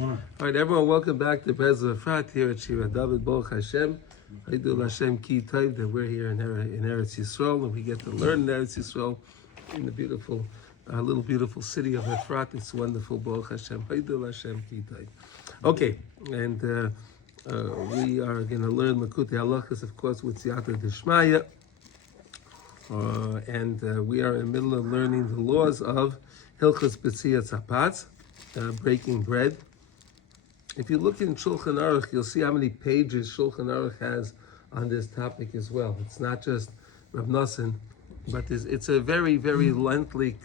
All right, everyone, welcome back to Breslov Efrat here at Shira David Baruch Hashem. Haidul Hashem Ki Tov that we're here in Eretz Yisroel, and we get to learn in Eretz Yisroel in the beautiful, little beautiful city of Efrat. It's wonderful, Baruch Hashem. Haidul Hashem Ki Tov. Okay, and we are going to learn Likutey Halachos, of course, with Siyata Deshmaya. And we are in the middle of learning the laws of Hilchos B'tziyat Zapatz, breaking bread. If you look in Shulchan Aruch, you'll see how many pages Shulchan Aruch has on this topic as well. It's not just Rav Nosson, but it's a very, very lengthy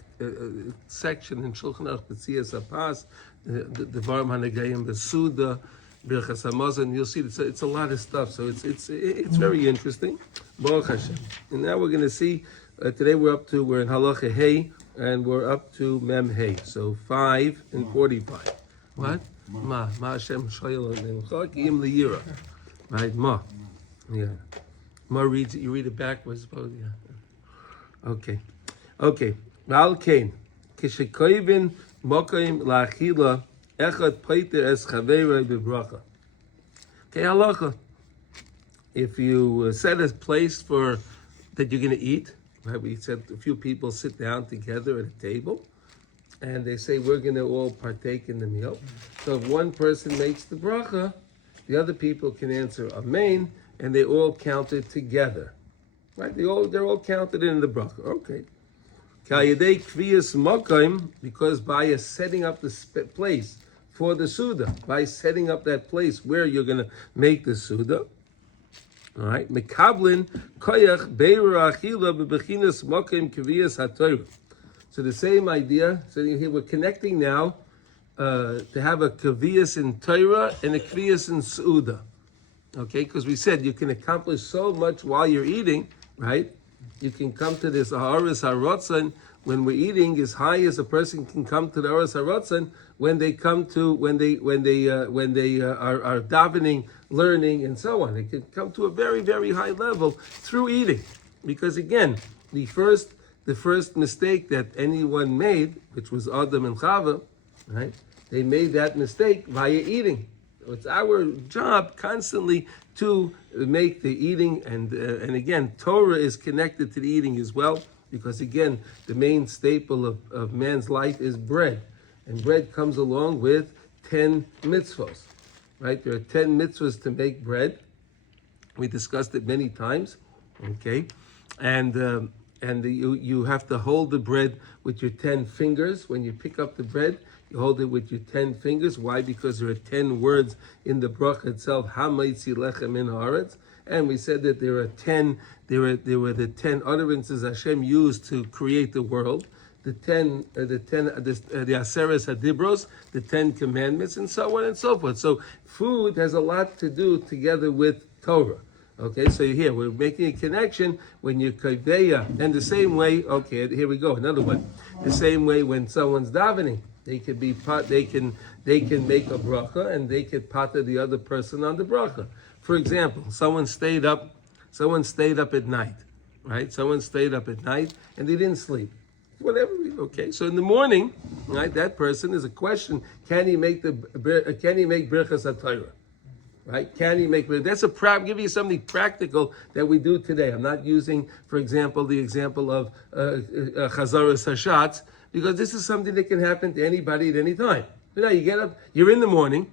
section in Shulchan Aruch B'tziyat Zapatz, the Varam Hanegayim, the Suda, Birchas Hamazon. You'll see it's a lot of stuff. So it's very interesting. Baruch Hashem. And now we're going to see. Today we're in Halacha Hey, and we're up to Mem Hey. So 5 and 45. What? Ma Hashem Shoyel Im Liyira. Right? Ma. Yeah. Ma reads it. You read it backwards. Yeah. Okay. Val Kain. Kishekoivin Mokaim Lachila Echad Paiter Es Chaveirei Bebracha. Okay, halacha. If you set a place for that you're going to eat, right? We said a few people sit down together at a table, and they say we're going to all partake in the meal. So if one person makes the bracha, the other people can answer amen, and they all count it together, right? They're all counted in the bracha. Okay. Because by setting up the place for the Suda, by setting up that place where you're going to make the Suda, all right, Mekablin koyach beira achila bebechinas mokim kaviyas haTorah. So the same idea. So here we're connecting now to have a kaviyas in Torah and a kaviyas in Suda. Okay, because we said you can accomplish so much while you're eating, right? You can come to this Aharis HaRotzon when we're eating as high as a person can come to the Aharis HaRotzon when they are davening, learning, and so on. It can come to a very, very high level through eating, because again, the first mistake that anyone made, which was Adam and Chava, right? They made that mistake via eating. So it's our job constantly to make the eating, and again, Torah is connected to the eating as well, because again, the main staple of man's life is bread. And bread comes along with 10 mitzvahs, right? There are 10 mitzvahs to make bread. We discussed it many times, okay? And you have to hold the bread with your 10 fingers. When you pick up the bread, you hold it with your 10 fingers. Why? Because there are 10 words in the bracha itself. Hamaitzi lechem min haaretz. And we said that there were the 10 utterances Hashem used to create the world. The Aseres Hadibros, the 10 commandments, and so on and so forth. So food has a lot to do together with Torah. Okay, so here we're making a connection when you're kaiveya, and the same way. Okay, here we go. Another one. The same way when someone's davening, they can make a bracha, and they can pata the other person on the bracha. For example, someone stayed up at night, right? Someone stayed up at night and they didn't sleep. Whatever. Okay, so in the morning, right? That person is a question: can he make birchas haTorah? Right? Can he make? That's give you something practical that we do today. I'm not using, for example, the example of chazaras hashatz, because this is something that can happen to anybody at any time. You get up, you're in the morning.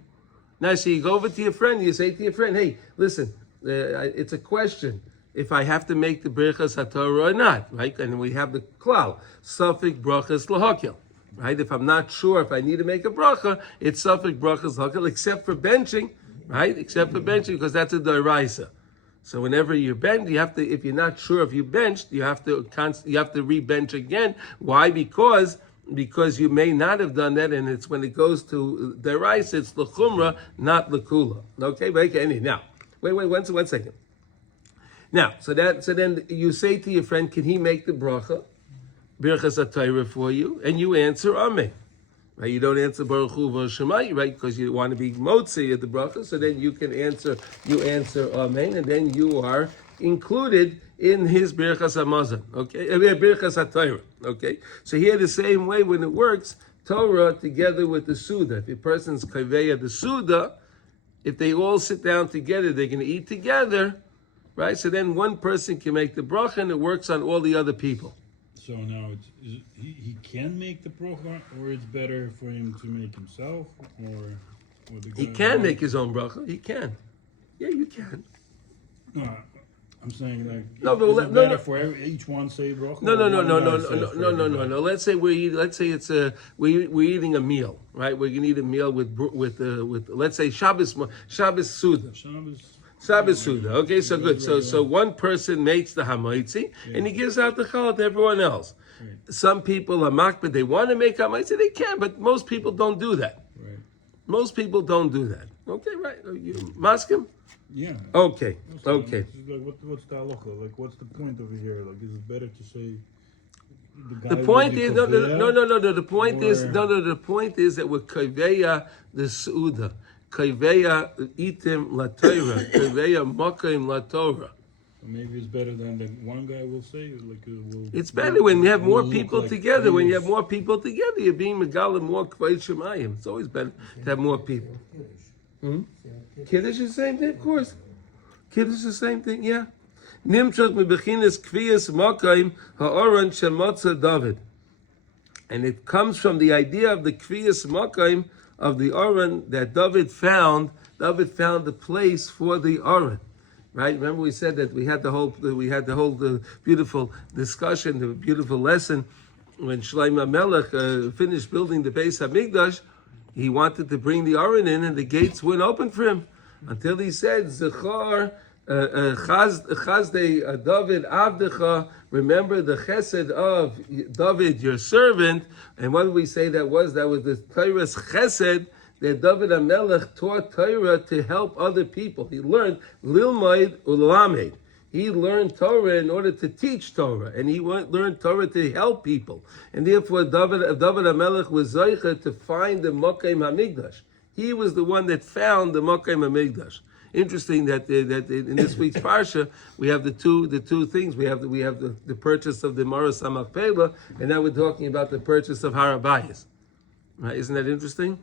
Now, so you go over to your friend, you say to your friend, hey, listen, it's a question if I have to make the birchas haTorah or not, right? And we have the klal, safek brachas lahakil, right? If I'm not sure if I need to make a bracha, it's safek brachas lahakil, except for benching, right? Except for benching, because that's a doraisa. So whenever you bench, you have to. If you're not sure if you benched, you have to re-bench again. Why? Because you may not have done that, and it's when it goes to doraisa, it's l'chumra, not l'kula. Okay, now wait, one second. Now, so then you say to your friend, can he make the bracha, birchas haTorah for you? And you answer amen. Right? You don't answer Baruch Hu v'Shemai, right? Because you want to be motzi at the bracha. So then you answer amen, and then you are included in his birchas hamazon. Okay, birchas haTorah. Okay. So here the same way when it works, Torah together with the Suda. If a person's kaveya the Suda, if they all sit down together, they're going to eat together, right? So then one person can make the bracha and it works on all the other people. So now he can make the bracha, or it's better for him to make himself, or the guy He can make his own bracha. He can. Yeah, you can. No, I'm saying like No, better for each one say bracha. No. Let's say we're eating a meal, right? We're gonna eat a meal with let's say Shabbos Suda. Shabbos Suda. Okay, so good. So one person makes the hamaitzi and he gives out the challah to everyone else. Right. Some people are makbid, they want to make hamaitzi, they can, but most people don't do that. Right. Most people don't do that. Okay, right? You maskim? Yeah. Okay. Like, what's the halacha? Like, what's the point over here? Like, is it better to say the point is no. The point is The point is that we're kaveya the suuda, kaveya itim la Torah, kaveya makaim la Torah. Maybe it's better than one guy will say. It's better when you have more people together. When you have more people together, you're being megalim more kvayit shemayim. It's always better to have more people. Kiddush is the same thing, of course. Kiddush is the same thing, yeah. Nimshot mebechinas kviyas makaim ha'oran shemotza David. And it comes from the idea of the kviyas makaim of the oran that David found. David found the place for the oran. Right? Remember we said that we had the whole beautiful discussion, the beautiful lesson when Sheleimah Melech finished building the Beis Hamikdash. He wanted to bring the Aron in, and the gates wouldn't open for him until he said, "Zechar Chazdei David Avdecha." Remember the Chesed of David, your servant. And what did we say that was? That was the Torah's Chesed. That David HaMelech taught Torah to help other people. He learned Lilmaid Ulamed. He learned Torah in order to teach Torah, and he learned Torah to help people. And therefore, David HaMelech was Zoicha to find the Mokaim HaMikdash. He was the one that found the Mokaim HaMikdash. Interesting that in this week's parsha we have the two things. We have the purchase of the Maras HaMachpelah, and now we're talking about the purchase of Har HaBayis. Right? Isn't that interesting?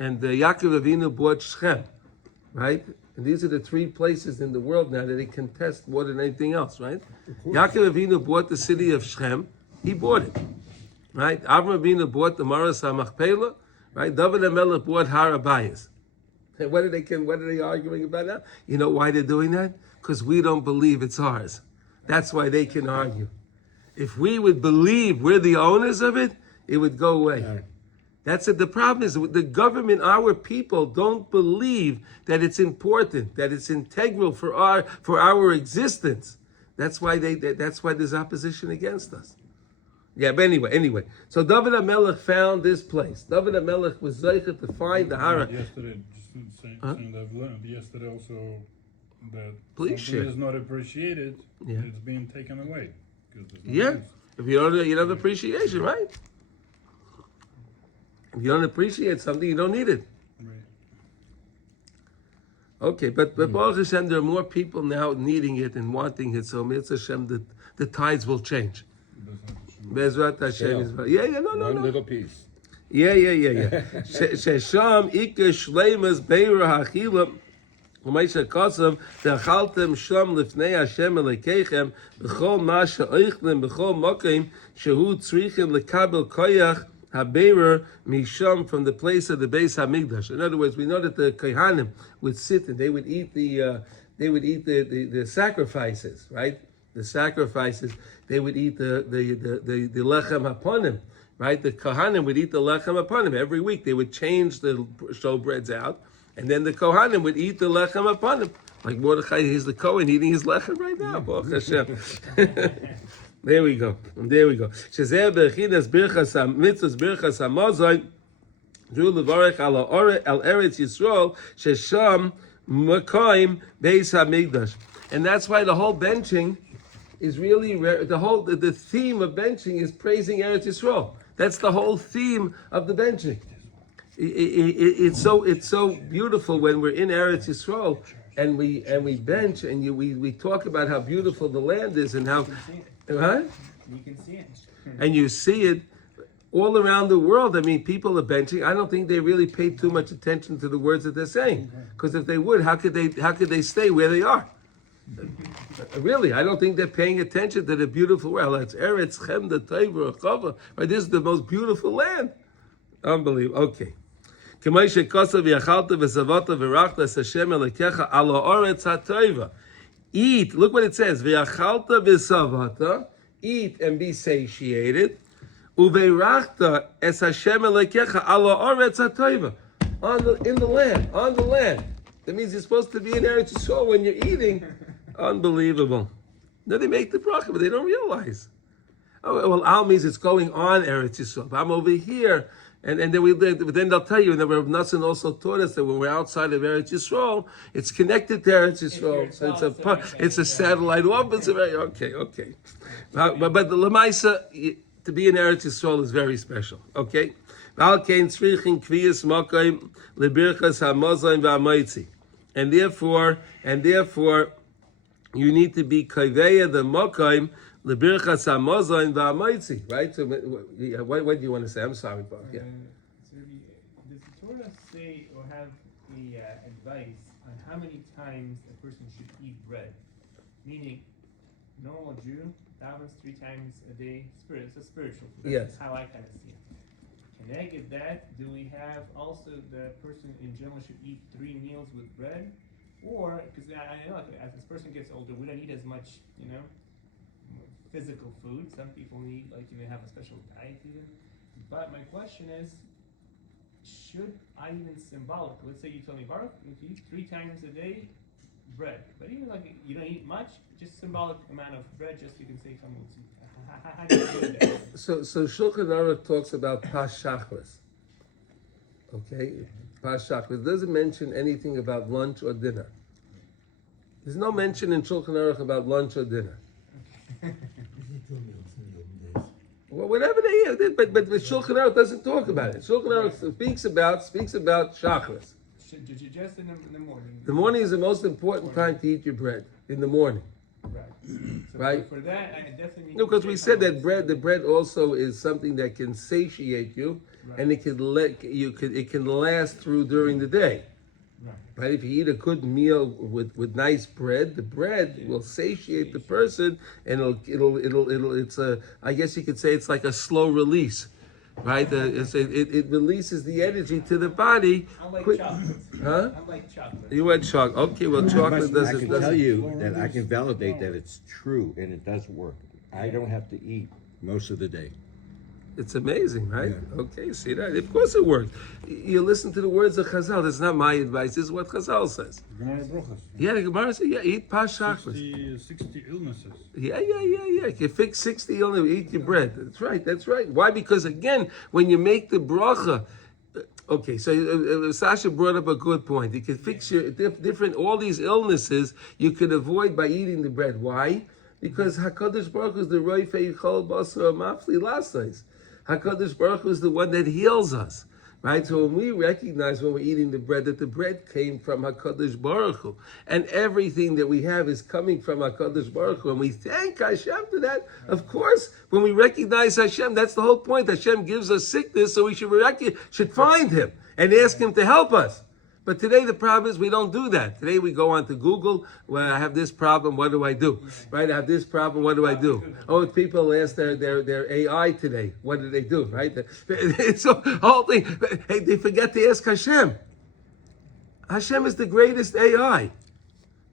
And Yaakov Avinu bought Shechem, right? And these are the three places in the world now that he contests more than anything else, right? Yaakov Avinu bought the city of Shechem. He bought it, right? Avraham Avinu bought the Maras HaMachpelah, right? David HaMelech bought Har HaBayis. And what are they arguing about now? You know why they're doing that? Because we don't believe it's ours. That's why they can argue. If we would believe we're the owners of it, it would go away. Right. That's it. The problem is the government, our people don't believe that it's important, that it's integral for our existence. That's why there's opposition against us. Yeah, but anyway. So David HaMelech found this place. David HaMelech was zeicher to find the Hara. Yesterday, just saying that I've learned yesterday also that please something is not appreciated. Yeah. It's being taken away. If you don't have appreciation, right? If you don't appreciate something, you don't need it. Right. Okay, but Baruch Hashem, there are more people now needing it and wanting it, so Mitzvah Hashem, the tides will change. Bezrat Hashem. No. One little piece. Yeah. Shesham Ika Shleimas Beira Hachila. U'meisha Kosav T'achaltem Sham Lifnei Hashem Elekechem B'chol Masha Oichlem B'chol Mokim Shehu Tzrichem Lekabel Koyach Haberer Misham, from the place of the Beis Hamikdash. In other words, we know that the Kohanim would sit and they would eat the sacrifices, right? The sacrifices. They would eat the lechem haponim, right? The Kohanim would eat the lechem haponim every week. They would change the showbreads out, and then the Kohanim would eat the lechem haponim. Like Mordechai, he's the Kohen eating his lechem right now. Baruch Hashem. There we go. Shezeh bechinas birchas mitzvos birchas hamazon drew levarech al Eretz Yisroel shesham makaim beis hamikdash, and that's why the whole benching is really the theme of benching is praising Eretz Yisroel. That's the whole theme of the benching. It's so beautiful when we're in Eretz Yisroel and we bench and we talk about how beautiful the land is and how. Huh? You can see it. And you see it, all around the world, I mean, people are benching. I don't think they really pay too much attention to the words that they're saying. Because if they would, how could they stay where they are? Really, I don't think they're paying attention to the beautiful world. It's Eretz Chem the Taiva Chava. Right, this is the most beautiful land. Unbelievable. Okay. Eat. Look what it says. V'yachalta v'savata. Eat and be satiated. Uveirachta es Hashem Elokecha ala oretz hatoiva. In the land, on the land. That means you're supposed to be in Eretz Yisroel when you're eating. Unbelievable. Now they make the bracha, but they don't realize. Oh, well, al means it's going on Eretz Yisroel. I'm over here, and then then they'll tell you. And then Rav Nassan also taught us that when we're outside of Eretz Yisroel, it's connected to Eretz Yisroel. So it's a satellite office. Okay. But the Lamaisa, to be in Eretz Yisrael is very special. Okay. And therefore, you need to be kaveya the mokaim lebirchas hamozayin v'hamoitzi. Right. So, what do you want to say? I'm sorry, Bob. Yeah. So does the Torah say or have the advice on how many times a person should eat bread? Meaning, normal Jew davens 3 times a day. It's a spiritual food. Yes. That's how I kind of see it. Connected that, do we have also the person in general should eat 3 meals with bread? Or, because I know as this person gets older, we don't eat as much, physical food. Some people need, have a special diet even. But my question is, should I even symbolic? Let's say you tell me, Baruch, if you eat 3 times a day, bread. But even you don't eat much, just symbolic amount of bread, just so you can say chamutzi. How do you do that? So Shulchan Aruch talks about pas shachris. Okay, pas shachris. It doesn't mention anything about lunch or dinner. There's no mention in Shulchan Aruch about lunch or dinner. Well, whatever they eat, but Shulchan Aruch doesn't talk about it. Shulchan Aruch speaks about shachris. Just in the morning. The morning is the most important time to eat your bread, in the morning. Right. So right? For that, I definitely. No, because we said that the bread also is something that can satiate you, right. And it can last through during the day. Right? If you eat a good meal with nice bread, the bread will satiate the person, and it's I guess you could say it's like a slow release. Right, it releases the energy to the body. Unlike chocolate. Huh? Unlike chocolate. You had chocolate. Okay, well, chocolate doesn't. I can tell you that I can validate that it's true and it does work. I don't have to eat most of the day. It's amazing, right? Yeah. Okay, see that? Of course it works. You listen to the words of Chazal. That's not my advice. This is what Chazal says. Gemara Brochas. Yeah, the Gemara says, eat pas shachris. 60 illnesses. Yeah. You can fix 60 illnesses, eat your bread. That's right. Why? Because again, when you make the bracha, okay, so Sasha brought up a good point. You can fix your different, all these illnesses you could avoid by eating the bread. Why? Because HaKadosh Baruch Hu is the Roifei Chol Basar Mafli Lasais. HaKadosh Baruch Hu is the one that heals us, right? So when we recognize when we're eating the bread that the bread came from HaKadosh Baruch Hu, and everything that we have is coming from HaKadosh Baruch Hu, and we thank Hashem for that, of course, when we recognize Hashem, that's the whole point. Hashem gives us sickness, so we should find Him and ask Him to help us. But today the problem is we don't do that. Today we go onto Google, well, I have this problem, what do I do? Right? I have this problem, what do I do? Oh, people ask their AI today, what do they do? Right? It's the whole thing. Hey, they forget to ask Hashem. Hashem is the greatest AI.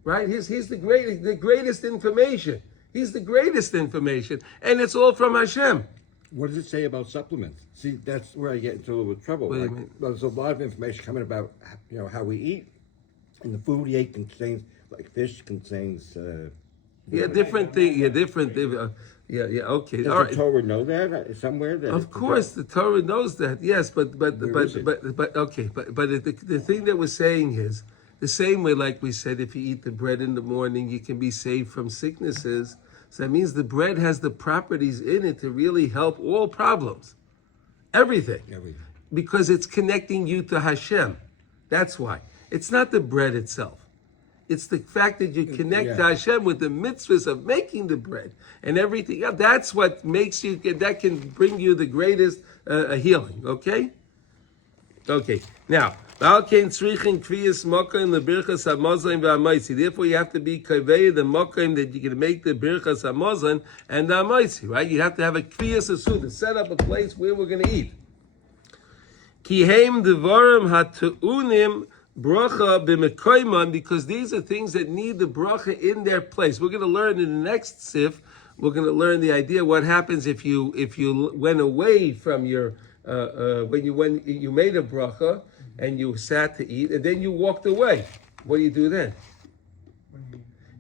Right? He's the greatest information. He's the greatest information. And it's all from Hashem. What does it say about supplements? See, that's where I get into a little bit of trouble. What do you mean? There's a lot of information coming about, how we eat, and the food we eat contains, like fish contains. Different thing. Okay. Does All right. the Torah know that somewhere? Of course, the Torah knows that. Yes, but okay. But the thing that we're saying is the same way, like we said, if you eat the bread in the morning, you can be saved from sicknesses. So that means the bread has the properties in it to really help all problems. Everything. Because it's connecting you to Hashem. That's why. It's not the bread itself. It's the fact that you connect to Hashem with the mitzvahs of making the bread and everything else. That's what makes you, that can bring you the greatest healing, okay? Okay, now, therefore you have to be kaveh the mokim that you can make the birchas hamazon and the hamaisi, right? You have to have a kviyas asuda, set up a place where we're going to eat. Ki heim devarim hatu'unim bracha b'mekoymon, because these are things that need the bracha in their place. We're going to learn in the next sif. We're going to learn the idea what happens if you went away from your when you made a bracha and you sat to eat and then you walked away. What do you do then?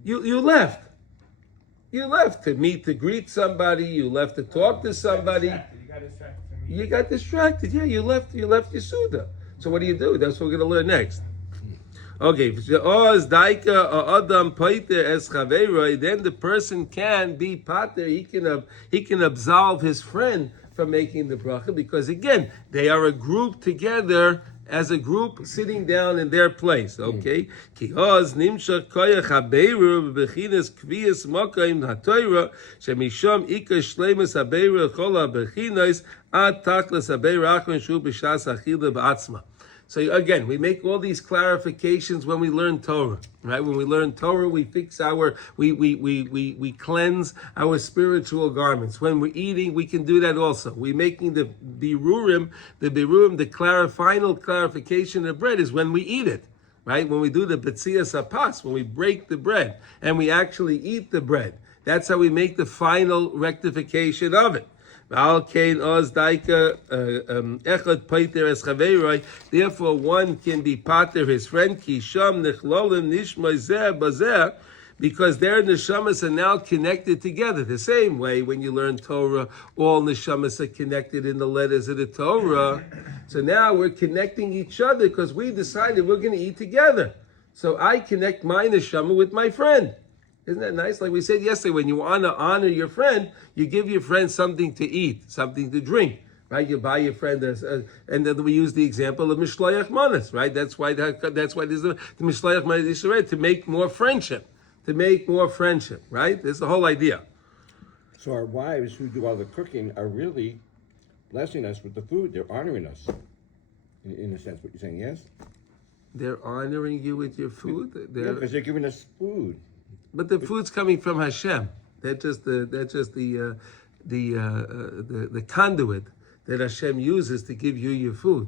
You left. You left to greet somebody. You left to talk to somebody. You got distracted. Yeah, you left your suda. So what do you do? That's what we're going to learn next. Okay, then the person can be pater. He can absolve his friend from making the bracha, because again, they are a group together as a group sitting down in their place. Okay, so again, we make all these clarifications when we learn Torah, right? When we learn Torah, we fix we cleanse our spiritual garments. When we're eating, we can do that also. We're making the birurim, the final clarification of bread is when we eat it, right? When we do the betzias apas, when we break the bread and we actually eat the bread. That's how we make the final rectification of it. Therefore, one can be pater his friend, because their neshamas are now connected together. The same way when you learn Torah, all neshamas are connected in the letters of the Torah. So now we're connecting each other because we decided we're going to eat together. So I connect my neshama with my friend. Isn't that nice? Like we said yesterday, when you want to honor your friend, you give your friend something to eat, something to drink, right? You buy your friend, and then we use the example of Mishloach Manas, right? That's why there's the Mishloach Manas Yisrael, to make more friendship, right? That's the whole idea. So our wives who do all the cooking are really blessing us with the food. They're honoring us, in a sense. What you're saying, yes? They're honoring you with your food. Yeah, because they're giving us food. But the food's coming from Hashem. That's just the conduit that Hashem uses to give you your food.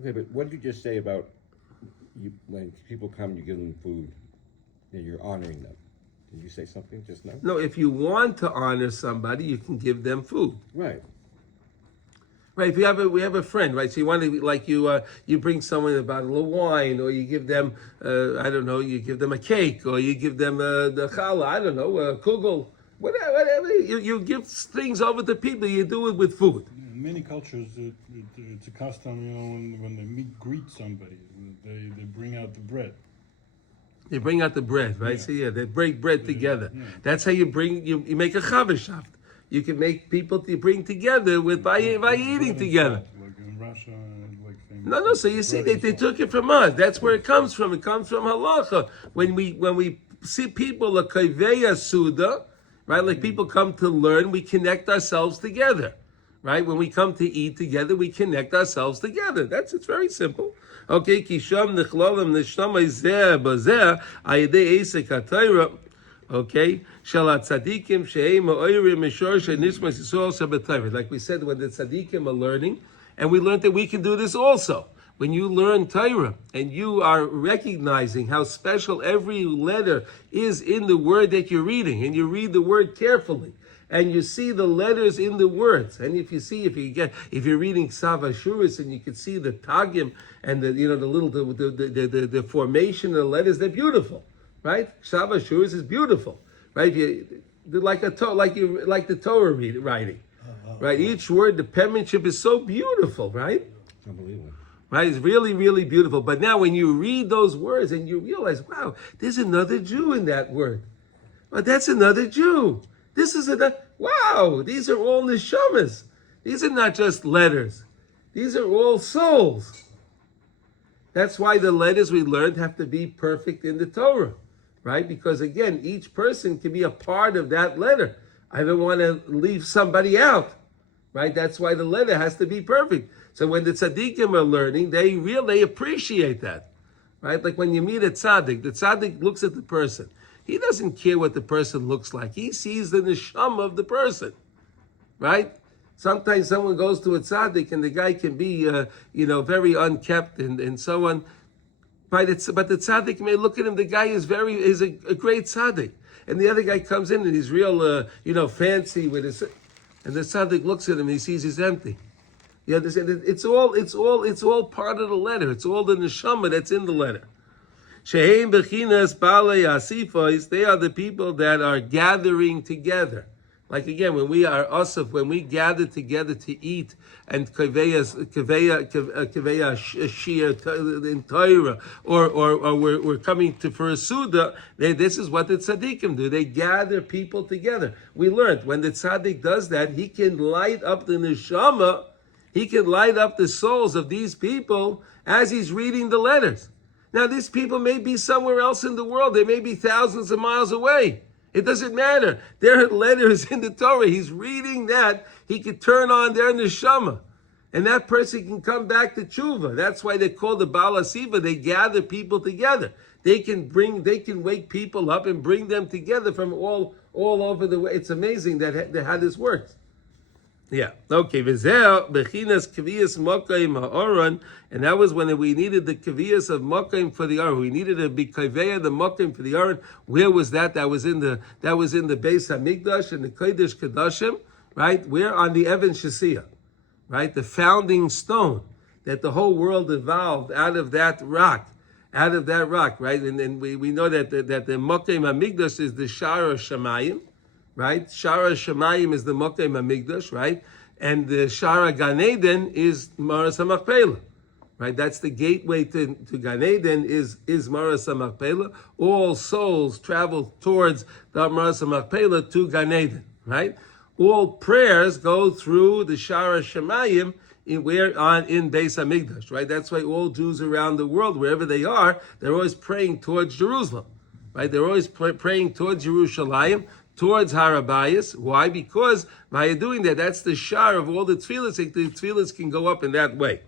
Okay, but what did you just say about when people come, you give them food, and you're honoring them? Did you say something just now? No, if you want to honor somebody, you can give them food. Right. Right. If we have a friend, right? So you want to you bring someone a bottle of wine, or you give them you give them a cake, or you give them the challah, a kugel, whatever. You give things over to people. You do it with food. In many cultures, it's a custom. When they greet somebody, they bring out the bread. They bring out the bread, right? Yeah. So they break bread together. Yeah. That's how you make a chavashaft. You can make people to bring together by eating together. Like in Russia, No. So you see, they took it from us. That's where it comes from. It comes from halacha. When we see people a kaiveya suda, right? Like people come to learn, we connect ourselves together, right? When we come to eat together, we connect ourselves together. It's very simple. Okay, kisham nechlalim neshnama zeh bazeh ayidei esek hatayra. Okay, shalat tzadikim sheim oirim mishor shenismas yisrael shabbatayra. Like we said, when the tzadikim are learning, and we learned that we can do this also. When you learn Torah and you are recognizing how special every letter is in the word that you're reading, and you read the word carefully, and you see the letters in the words, and if you're reading Ksav Ashuris, and you can see the tagim and the formation of the letters, they're beautiful. Right, Ksav Ashuris is beautiful, right? Like the Torah writing, right? Each word, the penmanship is so beautiful, right? Unbelievable, right? It's really, really beautiful. But now, when you read those words and you realize, wow, there's another Jew in that word. Well, that's another Jew. This is wow. These are all neshamas. These are not just letters. These are all souls. That's why the letters we learned have to be perfect in the Torah. right? Because again, each person can be a part of that letter. I don't want to leave somebody out, right? That's why the letter has to be perfect. So when the tzaddikim are learning, they appreciate that, right? Like when you meet a tzaddik, the tzaddik looks at the person. He doesn't care what the person looks like. He sees the neshama of the person, right? Sometimes someone goes to a tzaddik and the guy can be, very unkept and so on. But the tzaddik may look at him. The guy is a great tzaddik, and the other guy comes in and he's real, fancy with his, and the tzaddik looks at him and he sees he's empty. You understand? It's all part of the letter. It's all the neshama that's in the letter. Sheheim bechinas balei asifos. They are the people that are gathering together. Like again, when we are asif, when we gather together to eat and kaveya shir in Torah, or we're coming for a suda, this is what the tzaddikim do. They gather people together. We learned when the tzaddik does that, he can light up the neshama, he can light up the souls of these people as he's reading the letters. Now, these people may be somewhere else in the world. They may be thousands of miles away. It doesn't matter. Their letters in the Torah. He's reading that. He could turn on their neshama. And that person can come back to tshuva. That's why they call the Baal HaSiva. They gather people together. They can wake people up and bring them together from all over the way. It's amazing how this works. Yeah. Okay. Bechinas kaviyas mokayim ha'oron, and that was when we needed the kaviyas of mokayim for the oron. We needed to be kaveya the mokayim for the oron. Where was that? That was in the Beis Hamikdash and the Kodesh Kodashim, right? We're on the Even Shesiyah, right? The founding stone that the whole world evolved out of that rock, right? And we know that the mokayim Hamikdash is the Shara Shamayim. Right? Shara Shemayim is the Mokayim HaMikdash, right? And the Shara Gan Eden is Maras HaMachpelah, right? That's the gateway to Gan Eden is Maras HaMachpelah. All souls travel towards the Maras HaMachpelah to Gan Eden, right? All prayers go through the Shara Shemayim in Beis HaMikdash, right? That's why all Jews around the world, wherever they are, they're always praying towards Jerusalem, right? They're always praying towards Jerusalem, towards Harabayas. Why? Because by doing that, that's the shar of all the tefillahs. The tefillahs can go up in that way.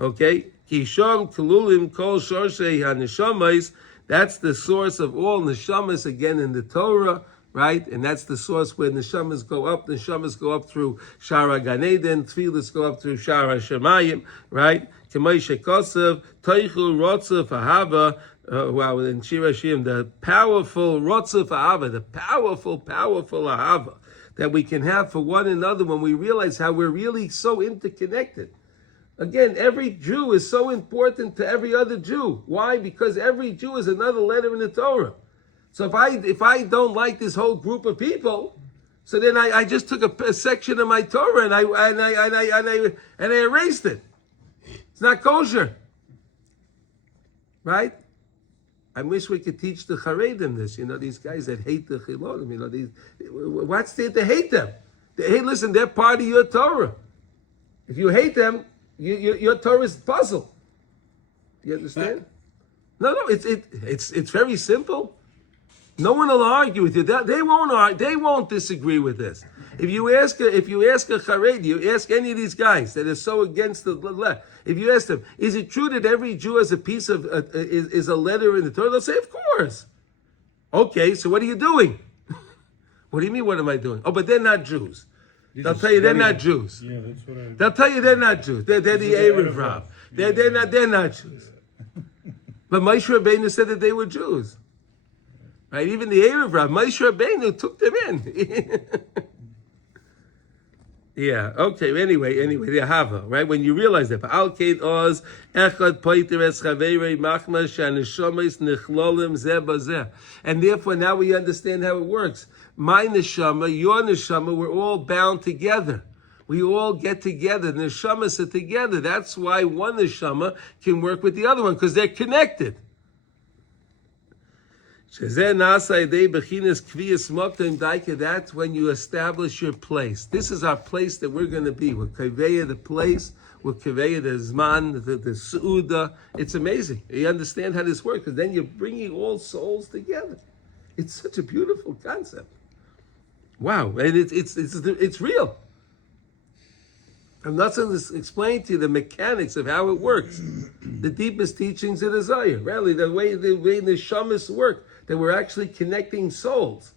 Okay? Kisham kululim kol shorsei haneshamas. That's the source of all neshamas again in the Torah, right? And that's the source where neshamas go up. Neshamas go up through Shara Gan Eden. Tefillahs go up through Shara Shemayim, right? K'may shekosav toichu rotzav ahava. In Shira Shim, the powerful Rotzef Ahava, the powerful Ahava that we can have for one another when we realize how we're really so interconnected. Again, every Jew is so important to every other Jew. Why? Because every Jew is another letter in the Torah. So if I don't like this whole group of people, so then I just took a section of my Torah and I erased it. It's not kosher, right? I wish we could teach the Charedim this. These guys that hate the Chilonim. What's there to hate them? Listen, they're part of your Torah. If you hate them, your Torah is puzzled. Do you understand? No, it's very simple. No one will argue with you. They won't argue. They won't disagree with this. If you ask a Charedi, you ask any of these guys that are so against the left. If you ask them, is it true that every Jew has a piece of is a letter in the Torah? They'll say, of course. Okay, so what are you doing? What do you mean? What am I doing? Oh, but they're not Jews. They'll tell you they're not Jews. Yeah, that's what They'll tell you they're not Jews. They're the Erev Rav. They're not Jews. But Moshe Rabbeinu said that they were Jews. Right? Even the Erev Rav, Moshe Rabbeinu took them in. Yeah, okay, anyway, the Hava, right? When you realize that, and therefore now we understand how it works. My neshama, your neshama, we're all bound together. We all get together. The neshamas are together. That's why one neshama can work with the other one, because they're connected. That's when you establish your place. This is our place that we're going to be. We're kaveya, the place with Kaveya, the Zman, the Su'uda. It's amazing. You understand how this works, because then you're bringing all souls together. It's such a beautiful concept. Wow, and it's real. I'm not going to explain to you the mechanics of how it works, the deepest teachings of the Zohar, really, the way the Shamas work, that we're actually connecting souls.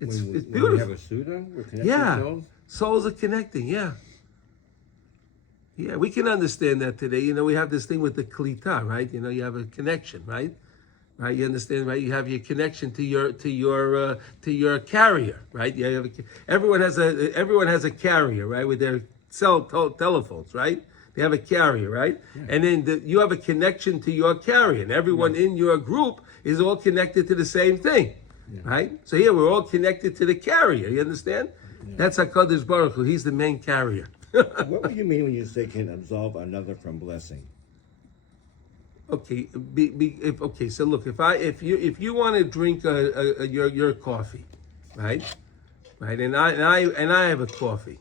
It's beautiful. When we have a Suda, we're connecting souls? Souls are connecting, yeah. Yeah, we can understand that today. You know, we have this thing with the klita, right? You know, you have a connection, right? Right, you understand, right? You have your connection to your carrier, right? You have everyone has a carrier, right? With their telephones, right? They have a carrier, right? Yeah. And then you have a connection to your carrier, and everyone in your group is all connected to the same thing, right? So here we're all connected to the carrier. You understand? Yeah. That's HaKadosh Baruch Hu. He's the main carrier. What do you mean when you say can absolve another from blessing? Okay, so look, if you want to drink your coffee, right, and I have a coffee,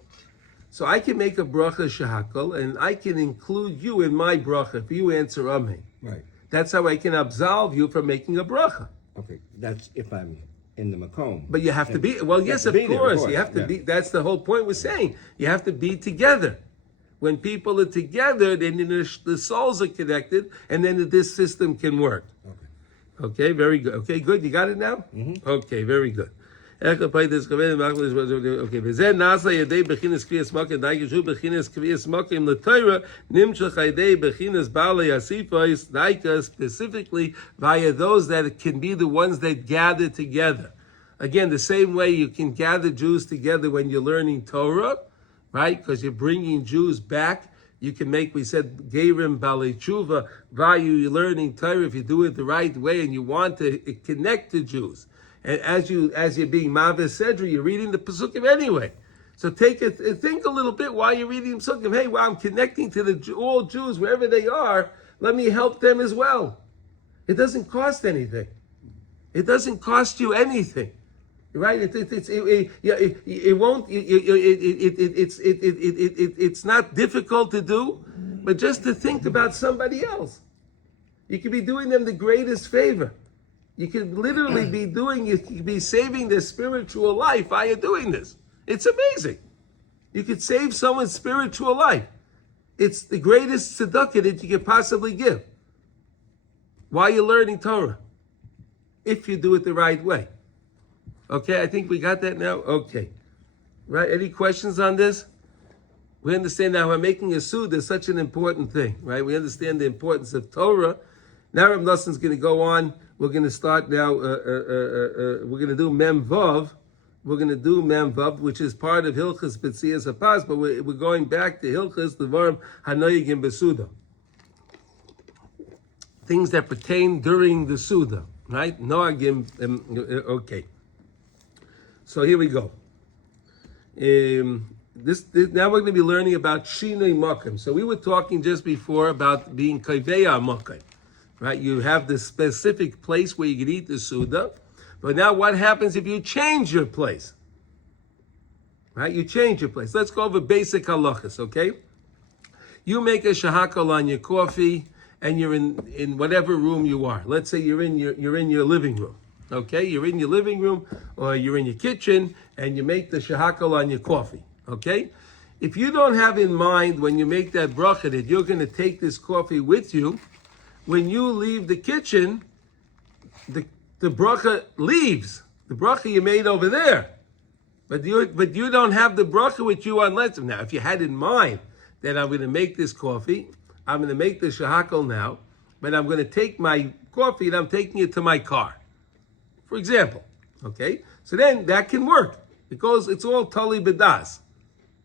so I can make a bracha shehakol, and I can include you in my bracha if you answer amen. Right. That's how I can absolve you from making a bracha. Okay, that's if I'm in the makom. But you have to be, well, yes, of course, you have to be. That's the whole point we're saying. You have to be together. When people are together, then the souls are connected, and then this system can work. Okay, very good. Okay, good. You got it now? Mm-hmm. Okay, very good. Okay, וזה נעשה ידי בחינס קביעס מוקים, די גשו בחינס קביעס מוקים לתורה, נמשך ידי בחינס בעלי הסיפוס, דייקה specifically via those that can be the ones that gather together. Again, the same way you can gather Jews together when you're learning Torah, right? Because you're bringing Jews back. You can make, we said, Gerim Balei Tshuva, value you're learning Torah if you do it the right way and you want to connect to Jews. And as you're being Mavis Sedri, you're reading the Pesukim anyway. So think a little bit while you're reading Pesukim. Hey, while I'm connecting to all Jews, wherever they are, let me help them as well. It doesn't cost anything. It doesn't cost you anything. Right? It's not difficult to do, but just to think about somebody else. You could be doing them the greatest favor. You could literally you could be saving their spiritual life while you're doing this. It's amazing. You could save someone's spiritual life. It's the greatest tzedakah that you could possibly give while you're learning Torah, if you do it the right way. Okay, I think we got that now. Okay. Right, any questions on this? We understand now we're making a suda is such an important thing, right? We understand the importance of Torah. Now Reb Noson's going to go on. We're going to start now, we're going to do Mem Vav. We're going to do Mem Vav, which is part of Hilchas B'tzias HaPas, but we're going back to Hilchas Devarim Hanoyigim B'Suda. Things that pertain during the Suda, right? Noagim, okay. So here we go. This now we're going to be learning about Shinei Mokim. So we were talking just before about being Kaiveya Mokim, right? You have this specific place where you can eat the Suda, but now what happens if you change your place? Right? You change your place. Let's go over basic halachos, okay? You make a shehakol on your coffee, and you're in whatever room you are. Let's say you're in your living room. Okay, you're in your living room or you're in your kitchen and you make the shehakol on your coffee. Okay, if you don't have in mind when you make that bracha that you're going to take this coffee with you, when you leave the kitchen, the bracha leaves. The bracha you made over there, but you don't have the bracha with you unless now. If you had in mind that I'm going to make this coffee, I'm going to make the shehakol now, but I'm going to take my coffee and I'm taking it to my car. For example, okay? So then that can work because it's all tali bedas,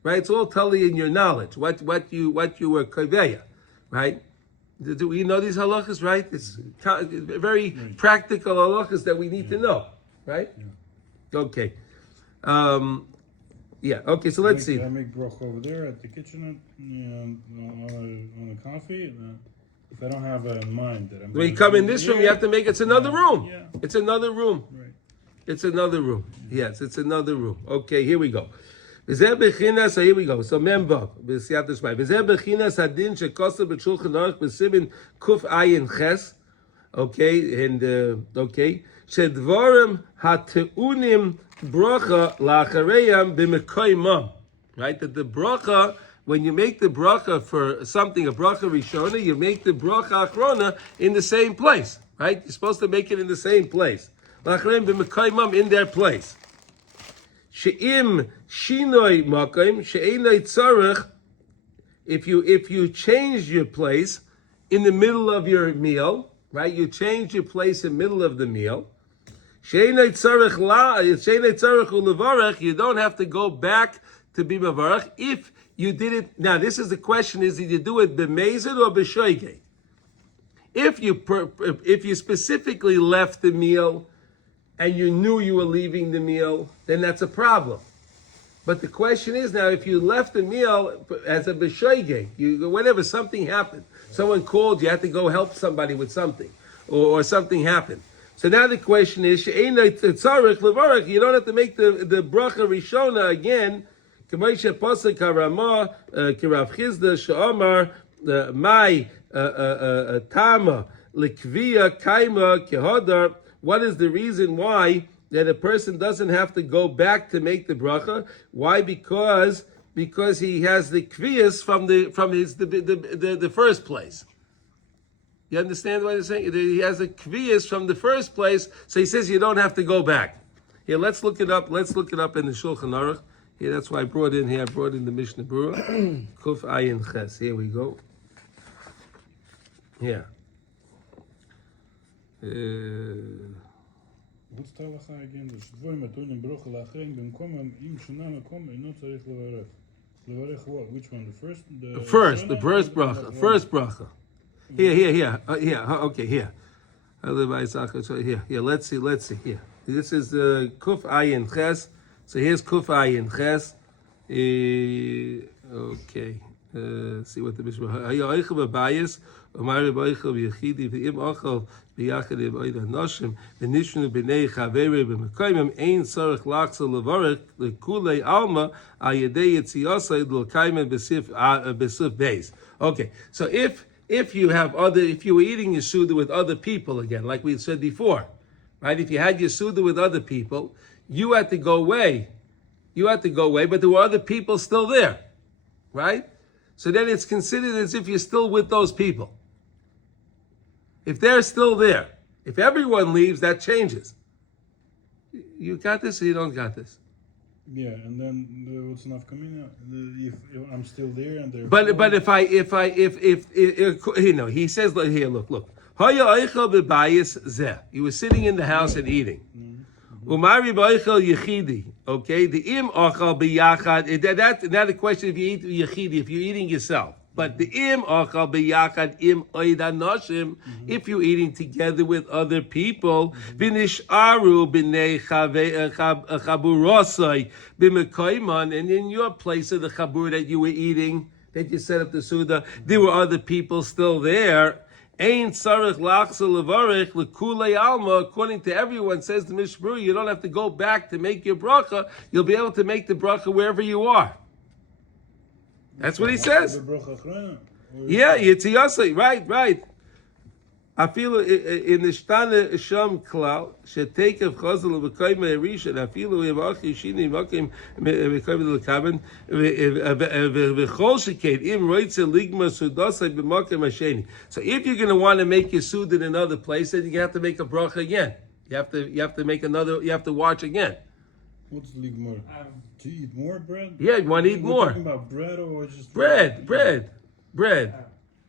right? It's all tali in your knowledge, what you were kaveya, right? Do we know these halachas, right? It's very practical halachas that we need to know, right? Yeah. Okay. Okay, so let's see. I make bracha over there at the kitchen on the coffee. If I don't have a mind that I'm... When you come in this room, you have to make it's another room. Yeah. It's another room. Right. It's another room. Yes, it's another room. Okay, here we go. V'zeh bechinas, so here we go. So memvav, b'siyat d'shmai. V'zeh bechinas hadin shekosav b'shulchan aruch b'simin kuf ayin ches. Okay, and okay. Shedvarim hateunim bracha la'achareyam b'mekoymam. Right, that the bracha, when you make the bracha for something, a bracha rishona, you make the bracha achrona in the same place. Right, you're supposed to make it in the same place. La'achareyam b'mekoymam, in their place. She'im shinoi makom she'enoi tzarech. If you change your place in the middle of your meal, right? You change your place in the middle of the meal. She'enoi tzarech ulevarech. You don't have to go back to be mavarech. If you did it, now this is the question: is did you do it b'mezid or b'shoigeg? If you specifically left the meal and you knew you were leaving the meal, then that's a problem. But the question is now, if you left the meal as a b'shoigeg, whenever something happened, someone called, you had to go help somebody with something, or something happened. So now the question is, you don't have to make the bracha rishona again. K'moshe pasuk harama k'Rav Chizda she'amar mai tama l'kviya kaima kehadar. What is the reason why that a person doesn't have to go back to make the bracha? Why? Because he has the kviyas from the first place. You understand what I'm saying? He has the kviyas from the first place, so he says you don't have to go back. Here, let's look it up. Let's look it up in the Shulchan Aruch. Here, that's why I brought in here. I brought in the Mishnah Berurah. Kuf Ayin Ches. Here we go. Here. What's the halacha again? The shvoim atonim brocha la'achrein b'mkomam im shana makom eino tzarich levarech. Levarech what? Which one? The first bracha. First bracha. Here. Okay, here. Here. Let's see. Here. This is Kuf Ayin Ches. So here's Kuf Ayin Ches. Okay. See what the Mishnah. Hayayich b'bayis. Omar b'ayich b'yechidi v'im achal b'yachad b'ayid hanoshim v'nishnu b'nei chaveri b'mekoymim ein tzarich lachzor levarech l'kulei alma al yedei yitziyasai l'kaymim b'sif beis. Okay, so if you were eating your suda with other people again, like we said before, right? If you had your suda with other people, you had to go away. But there were other people still there, right? So then it's considered as if you're still with those people. If they're still there, if everyone leaves, that changes. You got this or you don't got this? Yeah, and then what's enough coming? If I'm still there and they're. But he says here, look. You were sitting in the house and eating. Umari b'oichel yechidi. Okay, the im ochal b'yachad. That's the question. If you eat yechidi, if you're eating yourself, but the im ochal b'yachad im oida noshim. If you're eating together with other people, v'nisharu b'nei chaburosai b'mekoyman, and in your place of the chabur that you were eating, that you set up the suda, there were other people still there. Ein tzarich lachzor levarech l'kulei alma. According to everyone, says the Mishnah Berurah, you don't have to go back to make your bracha. You'll be able to make the bracha wherever you are. That's what he says. Yeah, yitziyasei. Right. I feel in the Shtana Sham Klal she'take of chazal v'koyim erisha. I feel we have achi shini makim v'koyim l'kaben v'chol sheked im roitze ligma sudasei b'makim hasheni. So if you're going to want to make your suda in another place, then you have to make a bracha again. You have to make another. You have to watch again. What's ligma? To eat more bread? Yeah, you want to eat more. Talking about bread or just bread?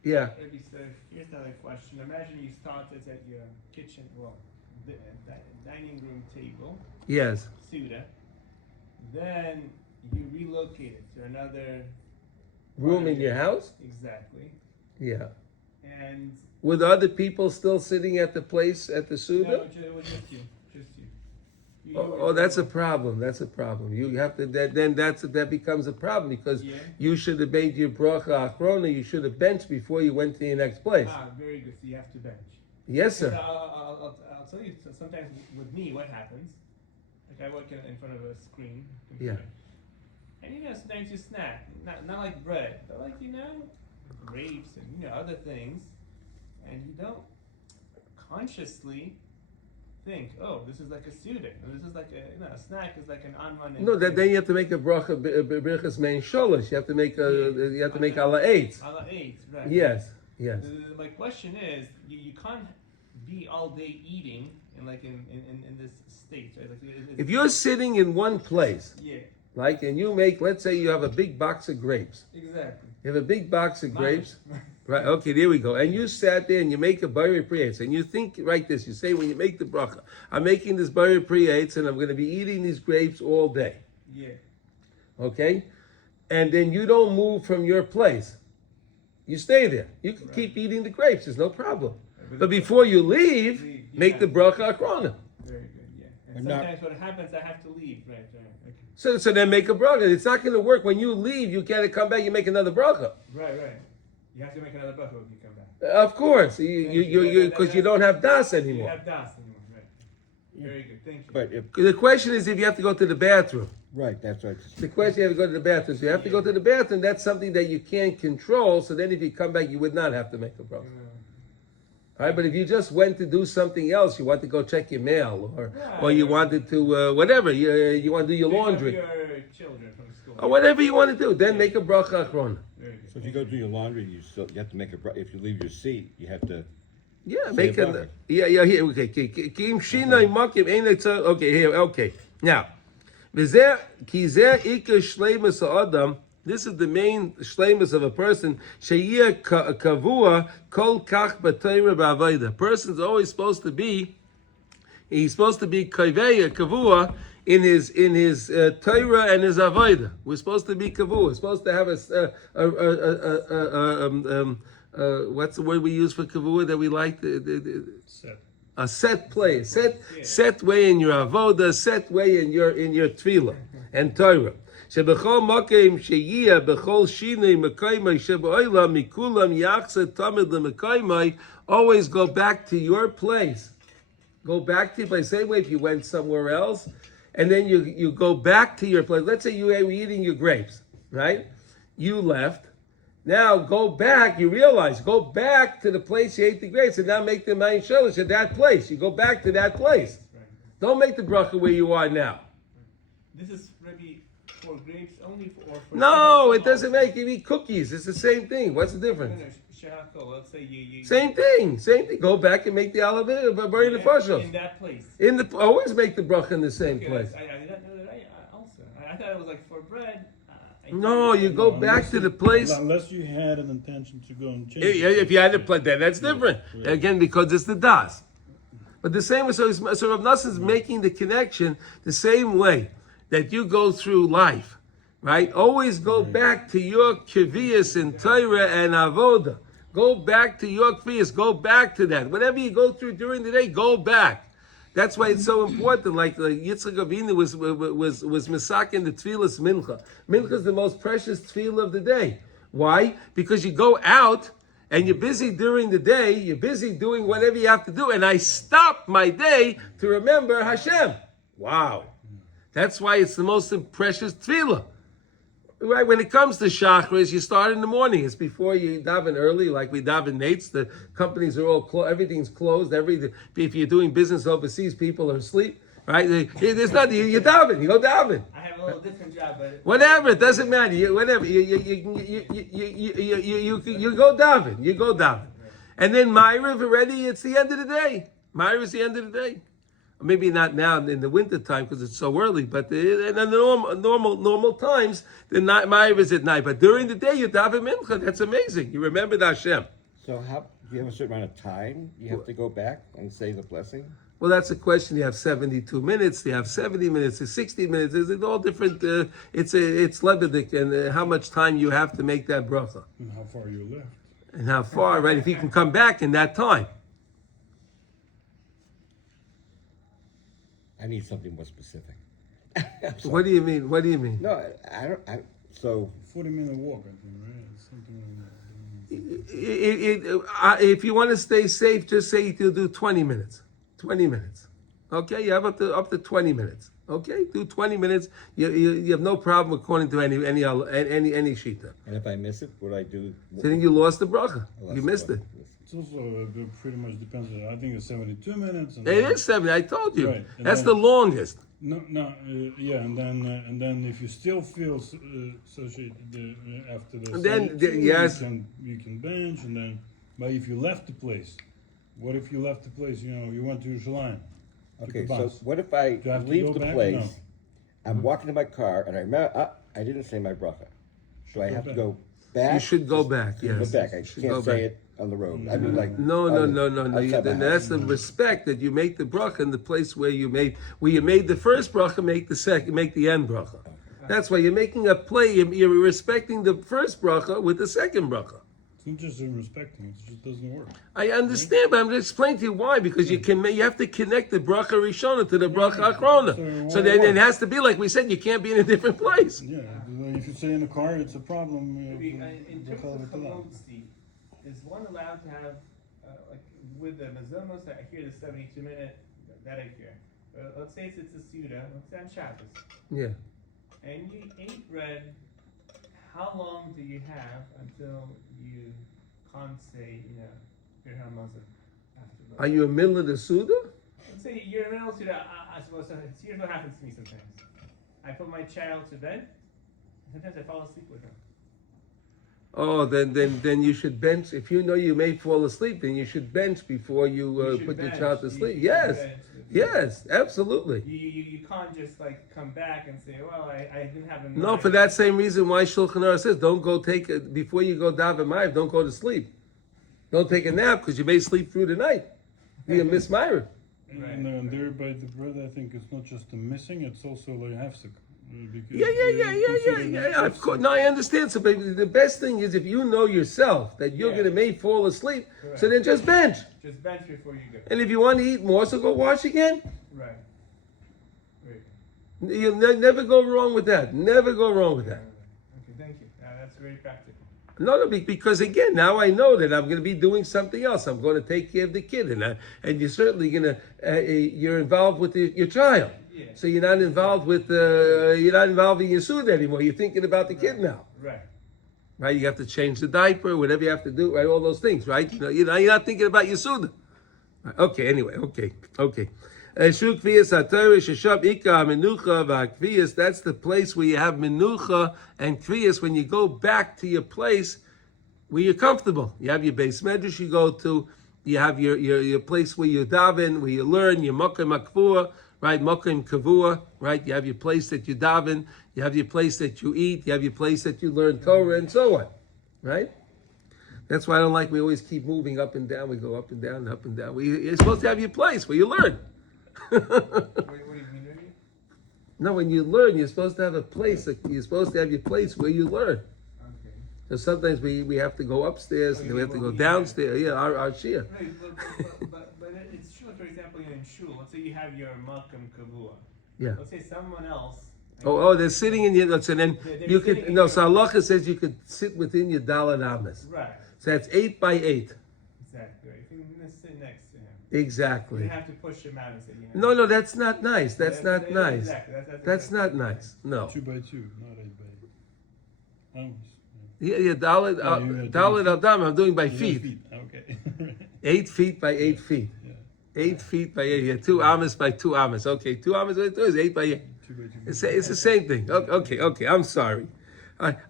Yeah. Here's another question. Imagine you started at your kitchen, dining room table. Yes. Suda. Then you relocated to another room in your house? Exactly. Yeah. And were the other people still sitting at the place at the Suda? No, it was just you. That's a problem. You have to that becomes a problem because you should have made your bracha achrona. You should have benched before you went to your next place. Very good. So you have to bench. Yes, sir. I'll tell you. Sometimes with me, what happens? Like I work in front of a screen. Computer, And sometimes you snack, not like bread, but like grapes and other things, and you don't consciously think, oh, this is like a student, or this is like a snack is like an unwanted. No, then you have to make a bracha birchas main sholosh. You have to make ala eight. Ala eight, right? Yes. My question is, you can't be all day eating in this state, right? If you're sitting in one place, and you make, let's say you have a big box of grapes. Exactly. You have a big box of grapes. Right, okay, there we go. And you sat there and you make a bari priyates, and you think like this, you say when you make the bracha, I'm making this bari priyates and I'm going to be eating these grapes all day. Yeah. Okay? And then you don't move from your place. You stay there. You can keep eating the grapes, there's no problem. But before you leave, make the bracha akrona. Very good, yeah. And sometimes what happens, I have to leave, right. Okay. So then make a bracha. It's not going to work. When you leave, you can't come back, you make another bracha. Right. You have to make another bracha when you come back. Of course, because you don't have das anymore. You have das anymore, right. Very good, thank you. But The question is if you have to go to the bathroom. right, that's right. The question, you have to go to the bathroom. So you have to go to the bathroom. That's something that you can't control. So then if you come back, you would not have to make a bracha. All right, but if you just went to do something else, you want to go check your mail, or you wanted to whatever, you want to do your laundry, Your children from school. or whatever you want to do, then make a bracha achrona. So if you go do your laundry, you have to make if you leave your seat, you have to. Yeah, Say make a a bracha. here. Okay, kim shinai makim ain't okay here. Okay, now, v'zer ki zer ikar shleimus ha'adam. This is the main shleimus of a person. Sheyir kavua kol kach b'torah b'avoda. Person's always supposed to be. He's supposed to be kaveya kavua in his Torah and his avoda. We're supposed to be kavua. We're supposed to have what's the word we use for kavua that we like? Set. A set place, set way in your avoda, set way in your tefillah and Torah. Shebechol makim sheyia bechol shinei mekaymai sheba'olam mikulam yachzeh tamid lemekaymai. Always go back to your place. Go back to your place. Same way if you went somewhere else, and then you go back to your place. Let's say you were eating your grapes, right? You left. Now go back. You realize go back to the place you ate the grapes, and now make the mayin sholosh at that place. You go back to that place. Don't make the bracha where you are now. This is maybe for grapes only, or for No, it doesn't make you eat cookies. It's the same thing. What's the difference? Shehakol, let's say you Same thing. Go back and make the olive bury the fashos. in that place. Always make the bracha in the same place. I didn't know that also. I thought it was like for bread. No, you go back to the place. Unless you had an intention to go and change. If you had to play that, that's different. Again, because it's the das. But the same way, so Rav Nassan's making the connection the same way that you go through life, right? Always go back to your kaviyas in Torah and avoda. Go back to your kaviyas. Go back to that. Whatever you go through during the day, go back. That's why it's so important. Like Yitzchak Avinu was misak in the tefillas mincha. Mincha is the most precious tefillah of the day. Why? Because you go out and you're busy during the day. You're busy doing whatever you have to do. And I stop my day to remember Hashem. Wow. That's why it's the most precious tefillah. Right, when it comes to Shachris, you start in the morning. It's before you daven early, like we daven nates. The companies are all closed. Everything's closed. If you're doing business overseas, people are asleep. Right? There's nothing. You daven. You go daven. I have a little different job, but Whatever. It doesn't matter. You go daven. You go daven. And then Ma'ariv already. It's the end of the day. Ma'ariv is the end of the day. Maybe not now in the winter time because it's so early, but in the normal times, the night Ma'ariv is at night. But during the day, you daven mincha. That's amazing. You remember the Hashem. So do you have a certain amount of time you have to go back and say the blessing? Well, that's a question. You have 72 minutes. You have 70 minutes. It's 60 minutes. It's all different. It's Lebedik and how much time you have to make that bracha. And how far you left. And how far, right? If you can come back in that time. I need something more specific. What do you mean? What do you mean? No, so 40-minute walk, I think, right? Something like that. If you want to stay safe, just say you'll do 20 minutes. 20 minutes. Okay, you have up to 20 minutes. Okay, do 20 minutes. You have no problem according to any shita. And if I miss it, what I do? So then you lost the bracha. I lost You the missed bracha. it. It's also pretty much depends. I think it's 72 minutes. And It is 70. I told you. Right, and That's then- the longest. Yeah, and then if you still feel associated after the And then, 72, yes. you can bench, and then. But if you left the place, what if you left the place? You went to Sheleimah. Okay, so what if I Do you have to leave go the back? place? No. I'm walking to my car, and I remember I didn't say my bracha. Do I Go have to back. go back? You should go back, Go yes. back. I You should can't go say back. it on the road. I mean, like No. outside my That's house. the respect that you make the bracha in the place where you made the first bracha, make the end bracha. That's why you're making a play. You're respecting the first bracha with the second bracha. It's not just in respecting; it just doesn't work. I understand, but I'm just explaining to you why. Because you have to connect the bracha rishona to the bracha achrona. So then it has to be like we said. You can't be in a different place. Yeah, if you say in the car, it's a problem. Maybe, in terms of Halachos, is one allowed to have, like with the mazonos, I hear the 72-minute, that I hear. Let's say it's a Suda, let's say on Shabbos, Yeah. and you ate bread, how long do you have until you can't say, your Hamazon after that? Are you in the middle of the suda? Let's say you're in the middle of Suda, I suppose, here's what happens to me sometimes. I put my child to bed, sometimes I fall asleep with him. Oh, then you should bench. If you know you may fall asleep, then you should bench before you should put your bench. child to You sleep. should Yes, bench. yes, absolutely. You can't just like come back and say, well, I didn't have enough. No, for that same reason why Shulchan Aruch says, don't go before you go daven ma'ariv, don't go to sleep. Don't take a nap because you may sleep through the night. You miss ma'ariv. And there by the bread, I think it's not just the missing; it's also like hefsek. Yeah. Of course, no, I understand. So, baby, the best thing is if you know yourself that you're Yeah. going to may fall asleep, Correct. so then just bench. Just bench before you go. And if you want to eat more, so go wash again. Right. Right. You'll never go wrong with that. Never go wrong with that. Okay, thank you. That's very practical. No, because again, now I know that I'm going to be doing something else. I'm going to take care of the kid, and you're certainly going to you're involved with your child. Yeah. So you're not involved with you're not involved in your suit anymore. You're thinking about the kid now, Right. right? You have to change the diaper, whatever you have to do, right? All those things, right? You're not thinking about your suit. Right. Okay. Anyway. Okay. That's the place where you have menucha and kviyas. When you go back to your place where you're comfortable, you have your base medrash you go to, you have your place where you daven, where you learn, your makom akvua, right? Makom kavua, right? You have your place that you daven, you have your place that you eat, you have your place that you learn Torah, and so on, right? That's why I don't like. We always keep moving up and down. We go up and down, up and down. You're supposed to have your place where you learn. What do you mean, Rudy? No, when you learn, you're supposed to have a place. You're supposed to have your place where you learn. Okay. So sometimes we have to go upstairs, and then we have to go downstairs. Yeah, our shia. Right, but it's true. For example, in shul, let's say you have your makom kavua. Yeah. Let's say someone else. They're sitting in your. So then They're you sitting could in no. your- So halacha says you could sit within your daled amas. Right. So that's 8 by 8. Exactly. Right. If you can sit next to him, Exactly. you have to push him out and say, No, that's not nice. That's not nice. Exactly. That's exactly not nice. No. 2 by 2, not 8 by 8. Yeah, daled adam. I'm doing by feet. Okay. 8 feet by 8 feet. Yeah. 8 feet by 8. Yeah, 2 amas by 2 amas. Okay, 2 amas by 2 is 8 by 8. 2 by 2. It's the same thing. Okay. I'm sorry.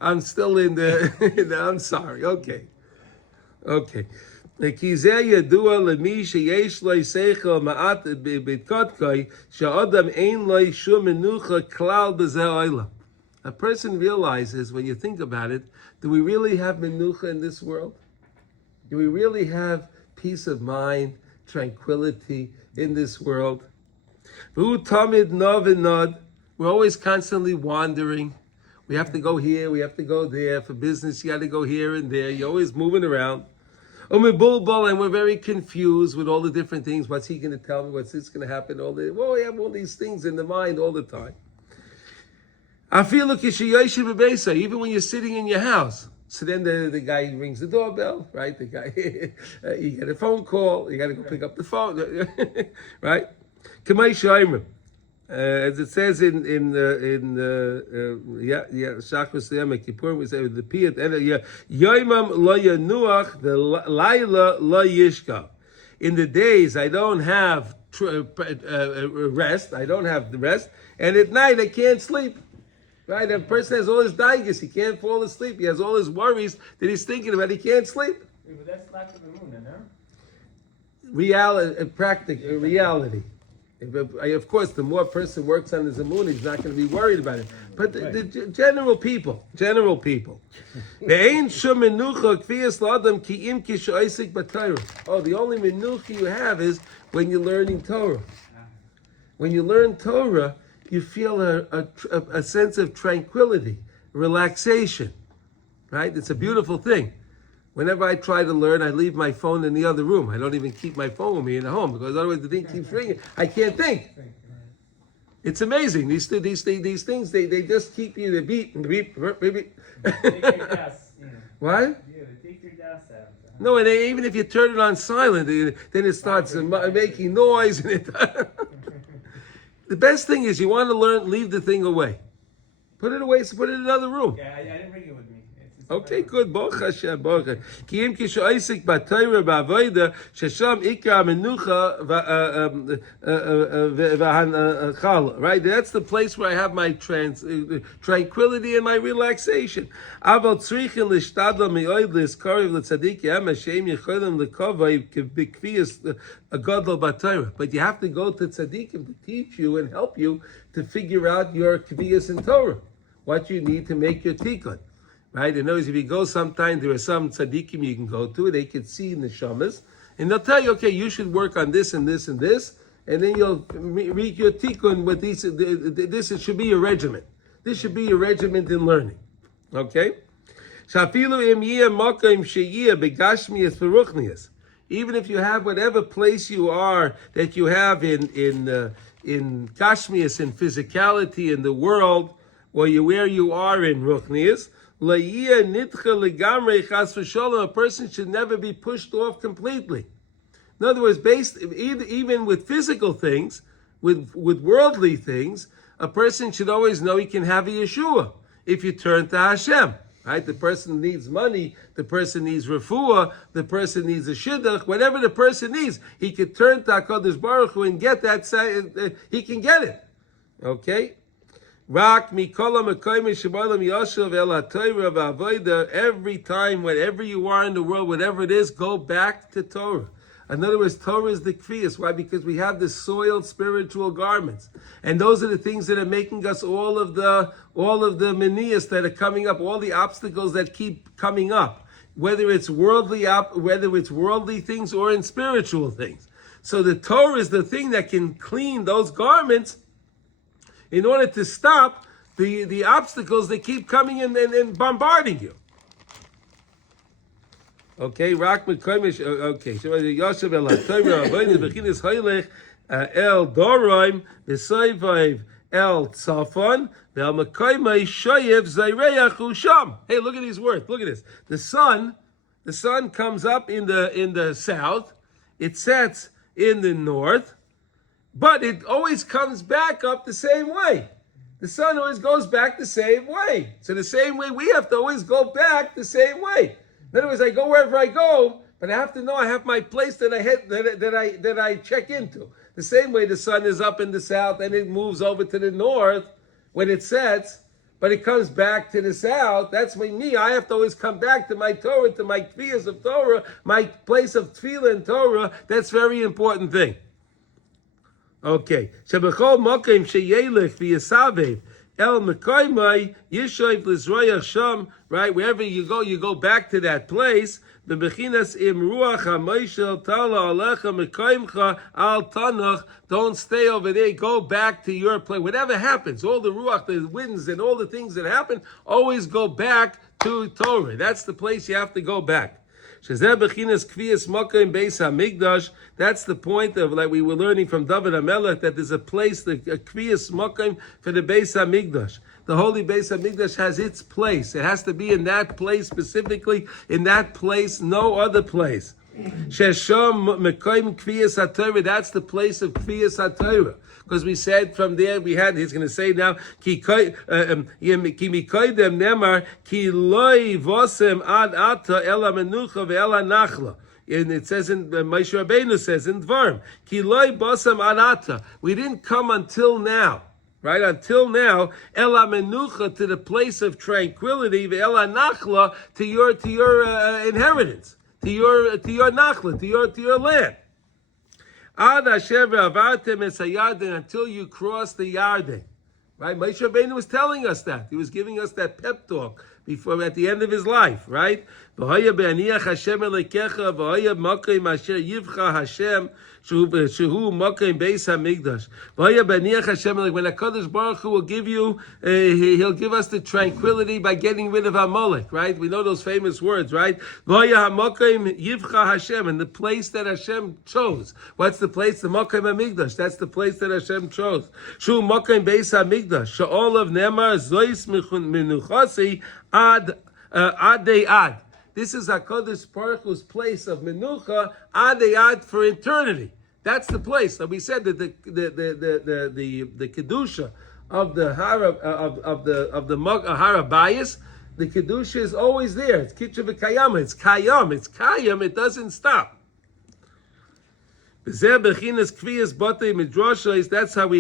I'm still in the. I'm sorry. Okay. כי זה ידוע למי שיש לו שכל מעט בקודקוי, שהאדם אין לו שום מנוחה כלל בזה העולם. A person realizes, when you think about it, do we really have menucha in this world? Do we really have peace of mind, tranquility in this world? V'hu tamid nod v'nod. We're always constantly wandering. We have to go here, we have to go there. For business, you got to go here and there. You're always moving around. And we're very confused with all the different things. What's he going to tell me? What's this going to happen? We have all these things in the mind all the time. Even when you're sitting in your house. So then the guy rings the doorbell, right? The guy, you get a phone call. You got to go pick up the phone, right? as it says in Shachris Yom Kippur, we say the piyat Yoimam lo yanuach the laila lo yishka. In the days I don't have rest, I don't have the rest, and at night I can't sleep. Right? A person has all his daigas, he can't fall asleep. He has all his worries that he's thinking about. He can't sleep. Yeah, but that's lack of the moon, no? Reality, practical reality. Of course, the more a person works on his immune, he's not going to be worried about it. But the general people. The only menucha you have is when you're learning Torah. When you learn Torah, you feel a sense of tranquility, relaxation, right? It's a beautiful thing. Whenever I try to learn, I leave my phone in the other room. I don't even keep my phone with me in the home because otherwise the thing keeps ringing. I can't think. It's amazing. These things, they just keep you, they beep. Take your gas, What? Yeah, they take your gas out. No, and even if you turn it on silent, then it starts making noise. And the best thing is you want to learn, leave the thing away. Put it away, so put it in another room. Yeah, I didn't bring it with me. Okay, good. Baruch Hashem, Baruch Hashem. Ki im kishu oisik b'Torah b'avoda shesham ikar menucha v'hanachal. Right, that's the place where I have my tranquility and my relaxation. Aval tzrichin l'shtadla mi'oid l'skariv l'tzadik yam Hashem yicholim l'kovay b'kviyas a gadol b'Torah. But you have to go to tzaddikim to teach you and help you to figure out your kviyas in Torah, what you need to make your tikkun. Right? In other words, if you go sometime, there are some tzaddikim you can go to, they can see in the shamas, and they'll tell you, okay, you should work on this and this and this, and then you'll read your tikkun with these. This should be your regiment. This should be your regiment in learning. Okay? Even if you have whatever place you are that you have in Gashmias, in physicality, in the world, where you are in Ruchnias, a person should never be pushed off completely. In other words, even with physical things, with worldly things, a person should always know he can have a Yeshua if you turn to Hashem. Right? The person needs money, the person needs Refuah, the person needs a Shidduch, whatever the person needs, he can turn to HaKadosh Baruch Hu and get that, he can get it. Okay? Every time, wherever you are in the world, whatever it is, go back to Torah. In other words, Torah is the kfiyas. Why? Because we have the soiled spiritual garments, and those are the things that are making us all of the manias that are coming up, all the obstacles that keep coming up, whether it's worldly things or in spiritual things. So the Torah is the thing that can clean those garments in order to stop the obstacles that keep coming in and bombarding you. Okay, Rak Mekoimish. Okay, Yosef El HaTorah Avodah Bechinas Hoylech El Doroim V'Soivav El Tzafon Ve'El Mekoimei Shoyev Zayreach Usham. Hey, look at these words. Look at this. The sun comes up in the south. It sets in the north. But it always comes back up the same way. The sun always goes back the same way. So the same way we have to always go back the same way. In other words, I go wherever I go, but I have to know I have my place that I check into. The same way the sun is up in the south and it moves over to the north when it sets, but it comes back to the south. That's me. I have to always come back to my Torah, to my kfiyas of Torah, my place of tefillah and Torah. That's a very important thing. Okay. Shebechol mokim sheyelech v'yasavev el mekoymai yishoyv l'zroyach sham. Right, wherever you go back to that place. The bechinas im ruach hamoishel tala alecha mekoymcha al tanach. Don't stay over there. Go back to your place. Whatever happens, all the ruach, the winds, and all the things that happen, always go back to Torah. That's the place you have to go back. That's the point of, like we were learning from David HaMelech, that there's a place, a kviyas makom for the Beis HaMikdash. The holy Beis HaMikdash has its place. It has to be in that place specifically, in that place, no other place. Shesham Mekoim Kviyas HaTorah, that's the place of Kviyas HaTorah. Because we said from there, he's going to say now, Ki Mikoidem Nemar, Ki Loi Vosem Ad Ata Ela Menucha Ve'ela Nachla. And it says in Moshe Rabbeinu says in Dvarim, Ki Loi Vosem Ad Ata. We didn't come until now. Right, until now, Ela Menucha, to the place of tranquility, Ve'ela Nachla, to your inheritance, to your Nachla, to your land. Ad Asher Ve'avartem Es HaYarden, until you cross the Yarden. Right, Moshe Rabbeinu was telling us that. He was giving us that pep talk before, at the end of his life, right? V'hoya be'aniach Hashem elekecha, v'hoya makom asher yivcha Hashem, shehu makom beis hamikdash. V'hoya be'aniach Hashem, when HaKadosh Baruch Hu will give you, He'll give us the tranquility by getting rid of Amalek, right? We know those famous words, right? V'hoya hamakom yivcha Hashem, and the place that Hashem chose. What's the place? The makom hamikdash. That's the place that Hashem chose. Shehu makom beis hamikdash. She'ol of nemar zois menuchasi ad ad. This is HaKadosh Baruch Hu's place of menucha ad for eternity. That's the place. So we said that the kedusha of the hara of the hara bayis, the kedusha is always there. It's kitcha v'kayam. It's kayam. It's kayam. It doesn't stop. That's how we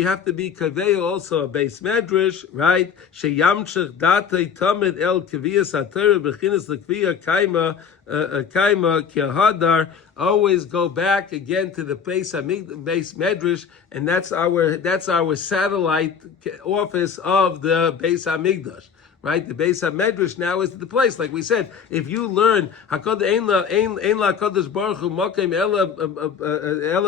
have to be kaveya, also a base medrash, right? Sheyamshech datei tamid el kaviyas haTorah bechinas lekviya kaima kehadar. Always go back again to the base medrash, and that's our satellite office of the Beis Hamikdash. Right, the Beis HaMedrash now is the place. Like we said, if you learn HaKadosh Baruch Hu Mokem Ela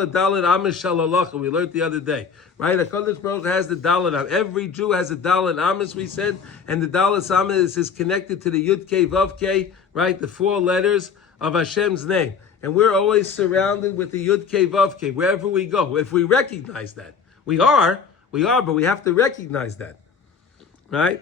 Dalet Amish Shalalacha, we learned the other day. Right, HaKadosh Baruch Hu has the Dalet Am. Every Jew has a Dalet Amos, we said, and the Dalet Amos is connected to the Yud Kei Vav Kei, right, the 4 letters of Hashem's name. And we're always surrounded with the Yud Kei Vav Kei wherever we go. If we recognize that, we are, but we have to recognize that, right?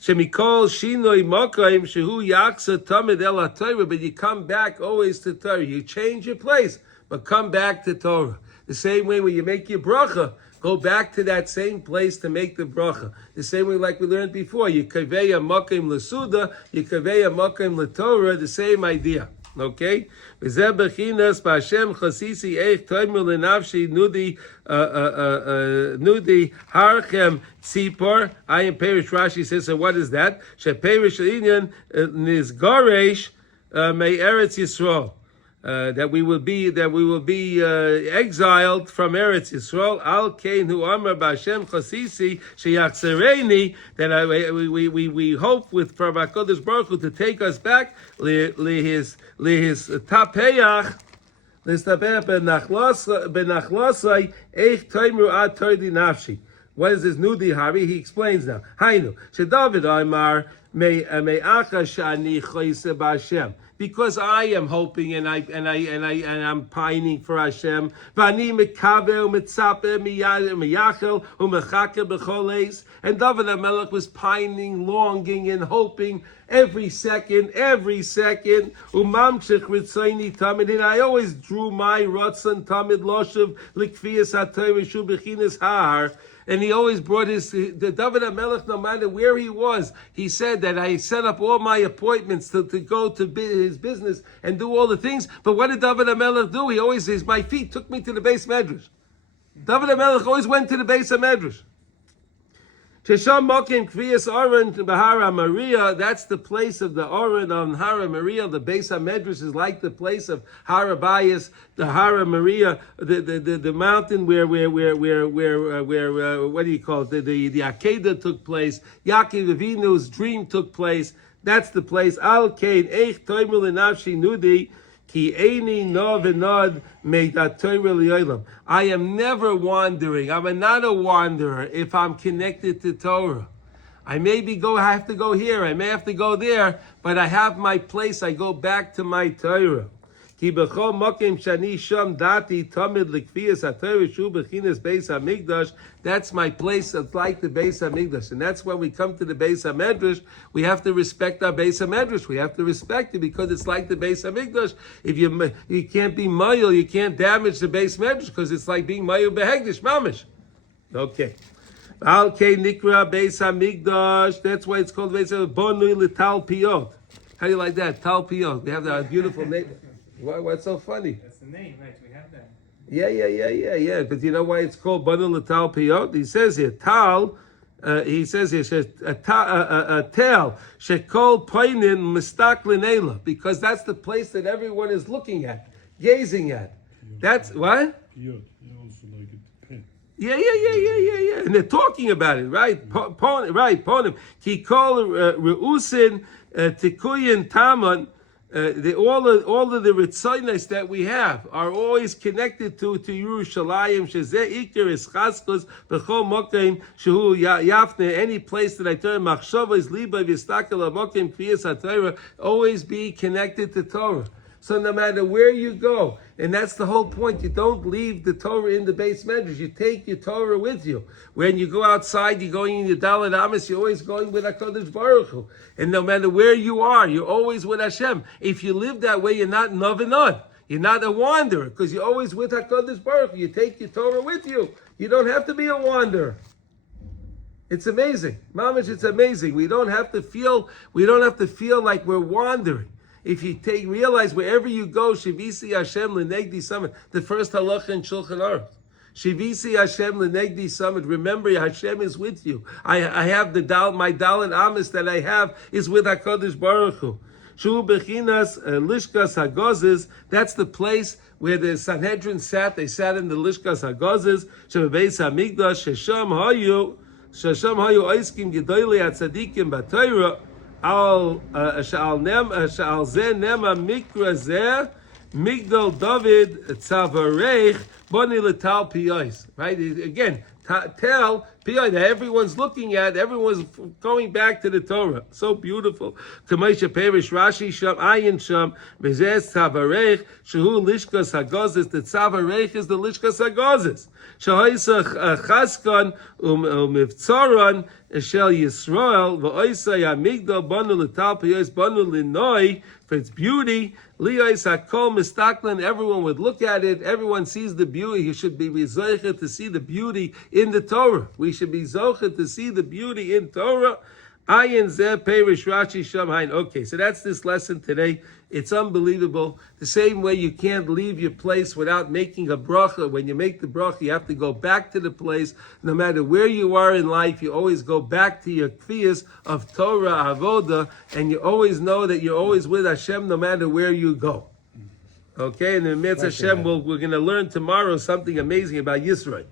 Shemikol shinoi makaim shehu yaksa tamid el haTorah, but you come back always to Torah. You change your place, but come back to Torah. The same way when you make your bracha, go back to that same place to make the bracha. The same way like we learned before, you kaveya makaim l'suda, you kaveya makaim l'Torah, the same idea. Okay? V'zeh bechinas b'Hashem chasisi eich toimur l'nafshi nudi harchem tzipor. I am Perish Rashi says, so what is that? She Perish Inyan nizgaresh may Eretz Yisroel. That we will be exiled from Eretz Yisroel. Al kein hu amar b'Hashem chasisi sheyachzereni. That we hope with from HaKadosh Baruch Hu to take us back his tapeyach. Benachlasai eich toimru ad tordi nafshi. What is this nudi hari? He explains now. Hainu sheDavid Amar me'acha shani choyse b'Hashem. Because I am hoping and I'm pining for Hashem. Vani mekaver u'mitzaper miyachel u'mechake b'choleis. And David HaMelech was pining, longing, and hoping every second. Umamshich ritzayni tamid. And I always drew my ratzon tamid loshev likfiyas haTorah shu bechinas har. And he always brought the David HaMelech, no matter where he was, he said that I set up all my appointments to go to his business and do all the things. But what did David HaMelech do? He always says, my feet took me to the Beis Medrash. David HaMelech always went to the Beis Medrash. Shesham Mokim Kviyas Aron Bahara Maria, that's the place of the Aron on Hara Maria. The Beis HaMedrash is like the place of Hara Bayis, the Hara Maria, the mountain where what do you call it? The Akedah took place. Yaakov Avinu's dream took place. That's the place. Al Kain Eich Toimul Nafshi Nudi. I am never wandering. I'm not a wanderer if I'm connected to Torah. I have to go here, I may have to go there, but I have my place. I go back to my Torah. Ki b'chol mokim shani sham dati tamid likfiyas haTorah shu b'chinas Beis Hamikdash. That's my place. It's like the Beis Hamikdash, and that's when we come to the Beis Hamedrash. We have to respect our Beis Hamedrash. We have to respect it because it's like the Beis Hamikdash. If you can't be mayil, you can't damage the Beis Hamedrash because it's like being mayil behegdish mamish. Okay. Okay, nikra Beis Hamikdash. That's why it's called Beis Hamikdash. Bonui l'tal piyot. How do you like that? Tal piyot. We have that beautiful name. What's so funny? That's the name, right? We have that. Yeah. But you know why it's called Banu L'Tal Piyot? He says here, Tal, he says here, a Tal, Shekol Poinin Mistak L'Neila, because that's the place that everyone is looking at, gazing at. That's, what? Piyot. You also like it. Pen. Yeah. And they're talking about it, right? Ponim. Ki kol reusin tikuyin taman. All of the ritzonos that we have are always connected to Yerushalayim. Shezeh ikar is chaskos b'chol mokem shehu yafne. Any place that I turn machshava is liba v'yistakel mokem kfiyas haTorah. Always be connected to Torah. So no matter where you go, and that's the whole point, you don't leave the Torah in the Beis Medrash. You take your Torah with you. When you go outside, you're going in your Dalet Amos, you're always going with HaKadosh Baruch Hu. And no matter where you are, you're always with Hashem. If you live that way, you're not Novenon. You're not a wanderer, because you're always with HaKadosh Baruch Hu. You take your Torah with you. You don't have to be a wanderer. It's amazing. Mamish, it's amazing. We don't have to feel like we're wandering. If you realize wherever you go, Shivisi Hashem L'negdi Summit, the first halacha in Shulchan Aruch. Shivisi Hashem L'negdi Summit. Remember, Hashem is with you. I have my Dalet Amos that I have is with HaKadosh Baruch Hu. Shu Bechinas Lishkas Hagozes. That's the place where the Sanhedrin sat. They sat in the Lishkas Hagozes. Shebeis Hamikdash Shesham Hayu Oiskim Gedoyle Atzadikim B'Torah. Sha'al zeh nema mikra zeh migdal David tzavarech boni l'tal piyos. Right? Again, tell piyos that everyone's looking at, everyone's going back to the Torah. So beautiful. K'maisha perish Rashi sham ayin sham v'zeh tzavarech shehu lishkas hagozes. The tzavarech is the lishkas hagozes. Shahoisach chaskan umivtzoran Shel Yisroel v'oisay hamigdal banu l'tal piyos banu l'noi for its beauty. Liyos hakol mistaklan. Everyone would look at it. Everyone sees the beauty. You should be zocher to see the beauty in the Torah. We should be zocher to see the beauty in Torah. Ayin zeh perish Rashi sham hain. Okay, so that's this lesson today. It's unbelievable. The same way you can't leave your place without making a bracha. When you make the bracha, you have to go back to the place. No matter where you are in life, you always go back to your kfiyas of Torah, avoda, and you always know that you're always with Hashem no matter where you go. Okay, and in Mitzvah Hashem, we're going to learn tomorrow something amazing about Yisroel.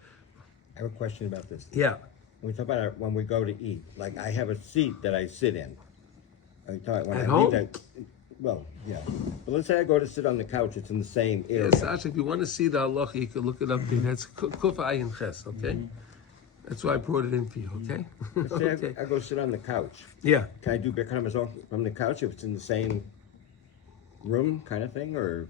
I have a question about this. Yeah. When we talk about when we go to eat, like I have a seat that I sit in. When At I home? leave well, yeah. But let's say I go to sit on the couch, it's in the same area. Yes, Sasha, if you want to see the halacha, you can look it up there. That's Kuf Ayin Ches, okay? That's why I brought it in for you, okay? Let's say Okay. I go sit on the couch. Yeah. Can I do Birkat Hamazon from the couch if it's in the same room kind of thing, or?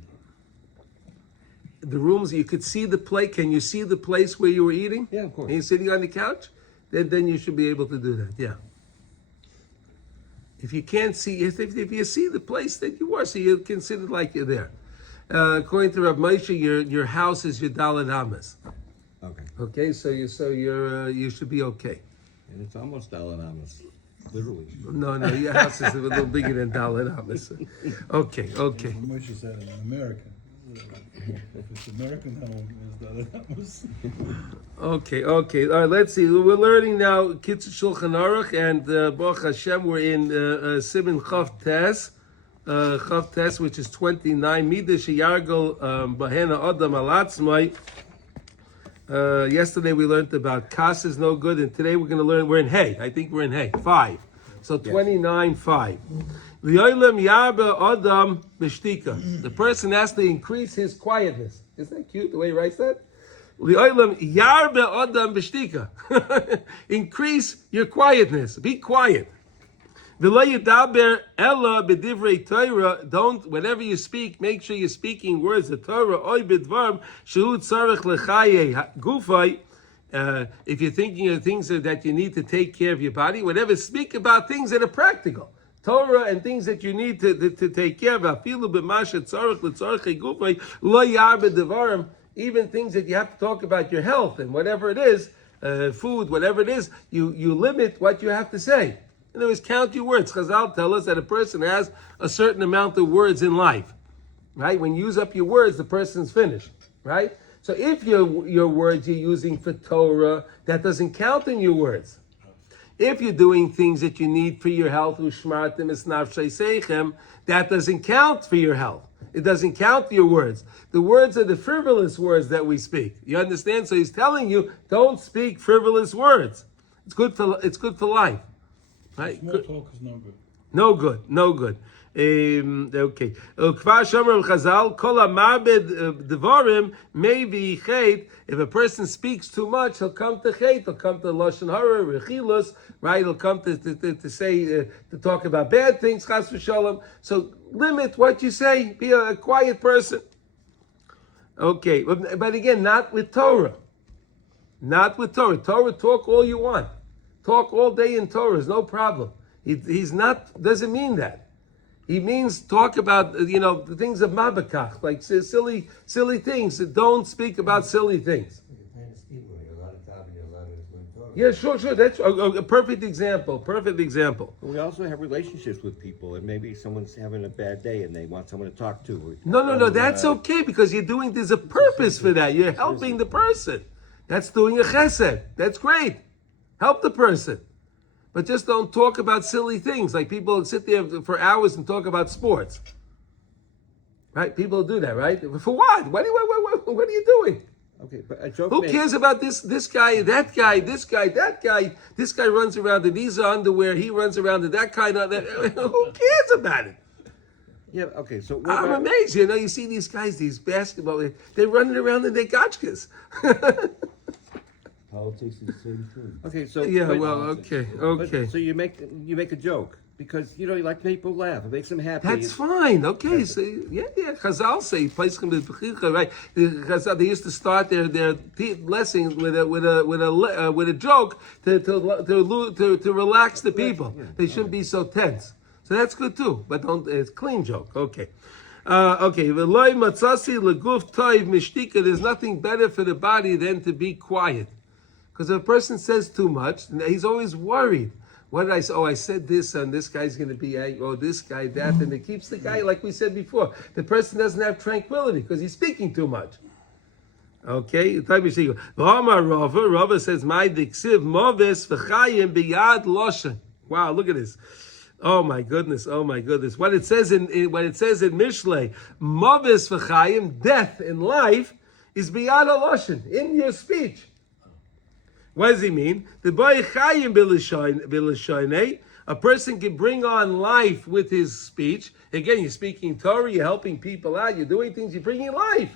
The rooms, you could see the plate. Can you see the place where you were eating? Yeah, of course. And you're sitting on the couch? Then you should be able to do that, yeah. If you can't see, if you see the place that you are, so you consider like you're there. According to Rav Moshe, your house is your Dalet Amos. Okay. Okay, so you should be okay. And it's almost Dalet Amos, literally. No, your house is a little bigger than Dalet Amos. Okay. Moshe said in America. If it's American home, is that Okay. All right, let's see. We're learning now Kitzur Shulchan Aruch, and Baruch Hashem, we're in Siman Chav Tes, which is 29. Mida Sheyargol Bahena Adam Alatzmai. Yesterday we learned about Kas is no good, and today we're going to learn, we're in Hay. I think we're in Hay. 5. So 29:5. The person has to increase his quietness. Isn't that cute the way he writes that? Increase your quietness. Be quiet. V'lo yidaber ella b'divrei Torah. Don't, whenever you speak, make sure you're speaking words of Torah. Oy b'dvarim shehu tzarech lechaye gufay. If you're thinking of things that you need to take care of your body, whatever, speak about things that are practical. Torah and things that you need to take care of. Afilu b'masha tzarech letzarech gufay lo yarbe devarim. Even things that you have to talk about your health and whatever it is, food, whatever it is, you limit what you have to say. In other words, count your words. Chazal tell us that a person has a certain amount of words in life, right? When you use up your words, the person's finished, right? So if your words you're using for Torah, that doesn't count in your words. If you're doing things that you need for your health, ushmartem es nafshei seichem, that doesn't count for your health. It doesn't count your words. The words are the frivolous words that we speak. You understand? So he's telling you, don't speak frivolous words. It's good for life. Right? Small talk is no good. No good. No good. Okay. Kvar shomer Chazal, kol hamarbed devarim may be chet. If a person speaks too much, he'll come to chet. He'll come to lashon hara, rechilus. Right? He'll come to say to talk about bad things. Chas v'shalom. So limit what you say. Be a quiet person. Okay, but again, not with Torah. Not with Torah. Torah, talk all you want. Talk all day in Torah is no problem. He's not, doesn't mean that. He means talk about, the things of Mabakach, like silly things. Don't speak about silly things. Yeah, sure. That's a perfect example. Perfect example. We also have relationships with people, and maybe someone's having a bad day and they want someone to talk to. No. That's okay because there's a purpose for that. You're helping the person. That's doing a chesed. That's great. Help the person. But just don't talk about silly things. Like people sit there for hours and talk about sports. Right? People do that, right? For what? What are you doing? Okay, but a joke. Who cares about this guy, that guy, this guy, that guy? This guy runs around in these underwear. He runs around in that kind of that. Who cares about it? Yeah. Okay. So I'm amazed. You see these guys, these basketball. They're running around in their gotchkas. Politics is the same thing. Okay. So Yeah. but- Well. Okay. So you make a joke because you like people laugh. It makes them happy. That's fine. Okay. So yeah. Chazal say place can be b'chicha, right? Chazal, they used to start their lesson with a joke to relax the people. They shouldn't be so tense. So that's good too. But don't. It's a clean joke. Okay. Okay. V'loi matzasi leguf toiv mishtika. There's nothing better for the body than to be quiet. Because if a person says too much, he's always worried. What did I say? Oh, I said this, and this guy's going to be angry. Oh, this guy, that. And it keeps the guy, like we said before, the person doesn't have tranquility because he's speaking too much. Okay? Rava says, my diksiv moves v'chayim biyad loshen. Wow, look at this. Oh my goodness. What it says in Mishlei, moves v'chayim, death in life, is biyad loshen, in your speech. What does he mean? The boy chayim b'lashonei. A person can bring on life with his speech. Again, you're speaking Torah, you're helping people out, you're doing things, you're bringing life,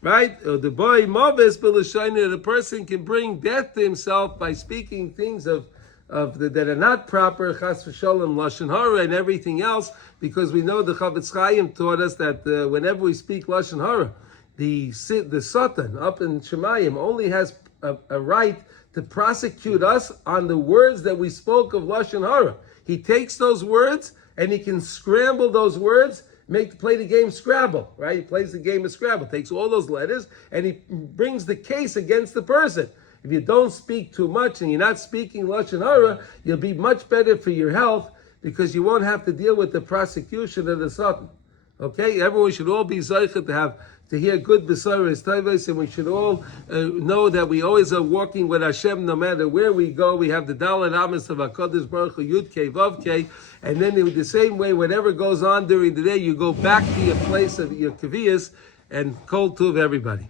right? The boy maves b'lashonei. The person can bring death to himself by speaking things that are not proper, chas v'sholem, lashon hara, and everything else. Because we know the Chavetz Chaim taught us that whenever we speak lashon hara, the Satan up in Shemayim only has a right to prosecute us on the words that we spoke of lashon hara. He takes those words and he can scramble those words, play the game Scrabble, right? He plays the game of Scrabble, takes all those letters and he brings the case against the person. If you don't speak too much and you're not speaking lashon hara, you'll be much better for your health because you won't have to deal with the prosecution of the Satan. Okay, everyone should all be zeicha to hear good besaros tovos, and we should all know that we always are walking with Hashem no matter where we go. We have the Daled Amos of HaKadosh Baruch Hu, Yud Kei Vav Kei, and then in the same way, whatever goes on during the day, you go back to your place of your kaviyas, and kol tuv everybody.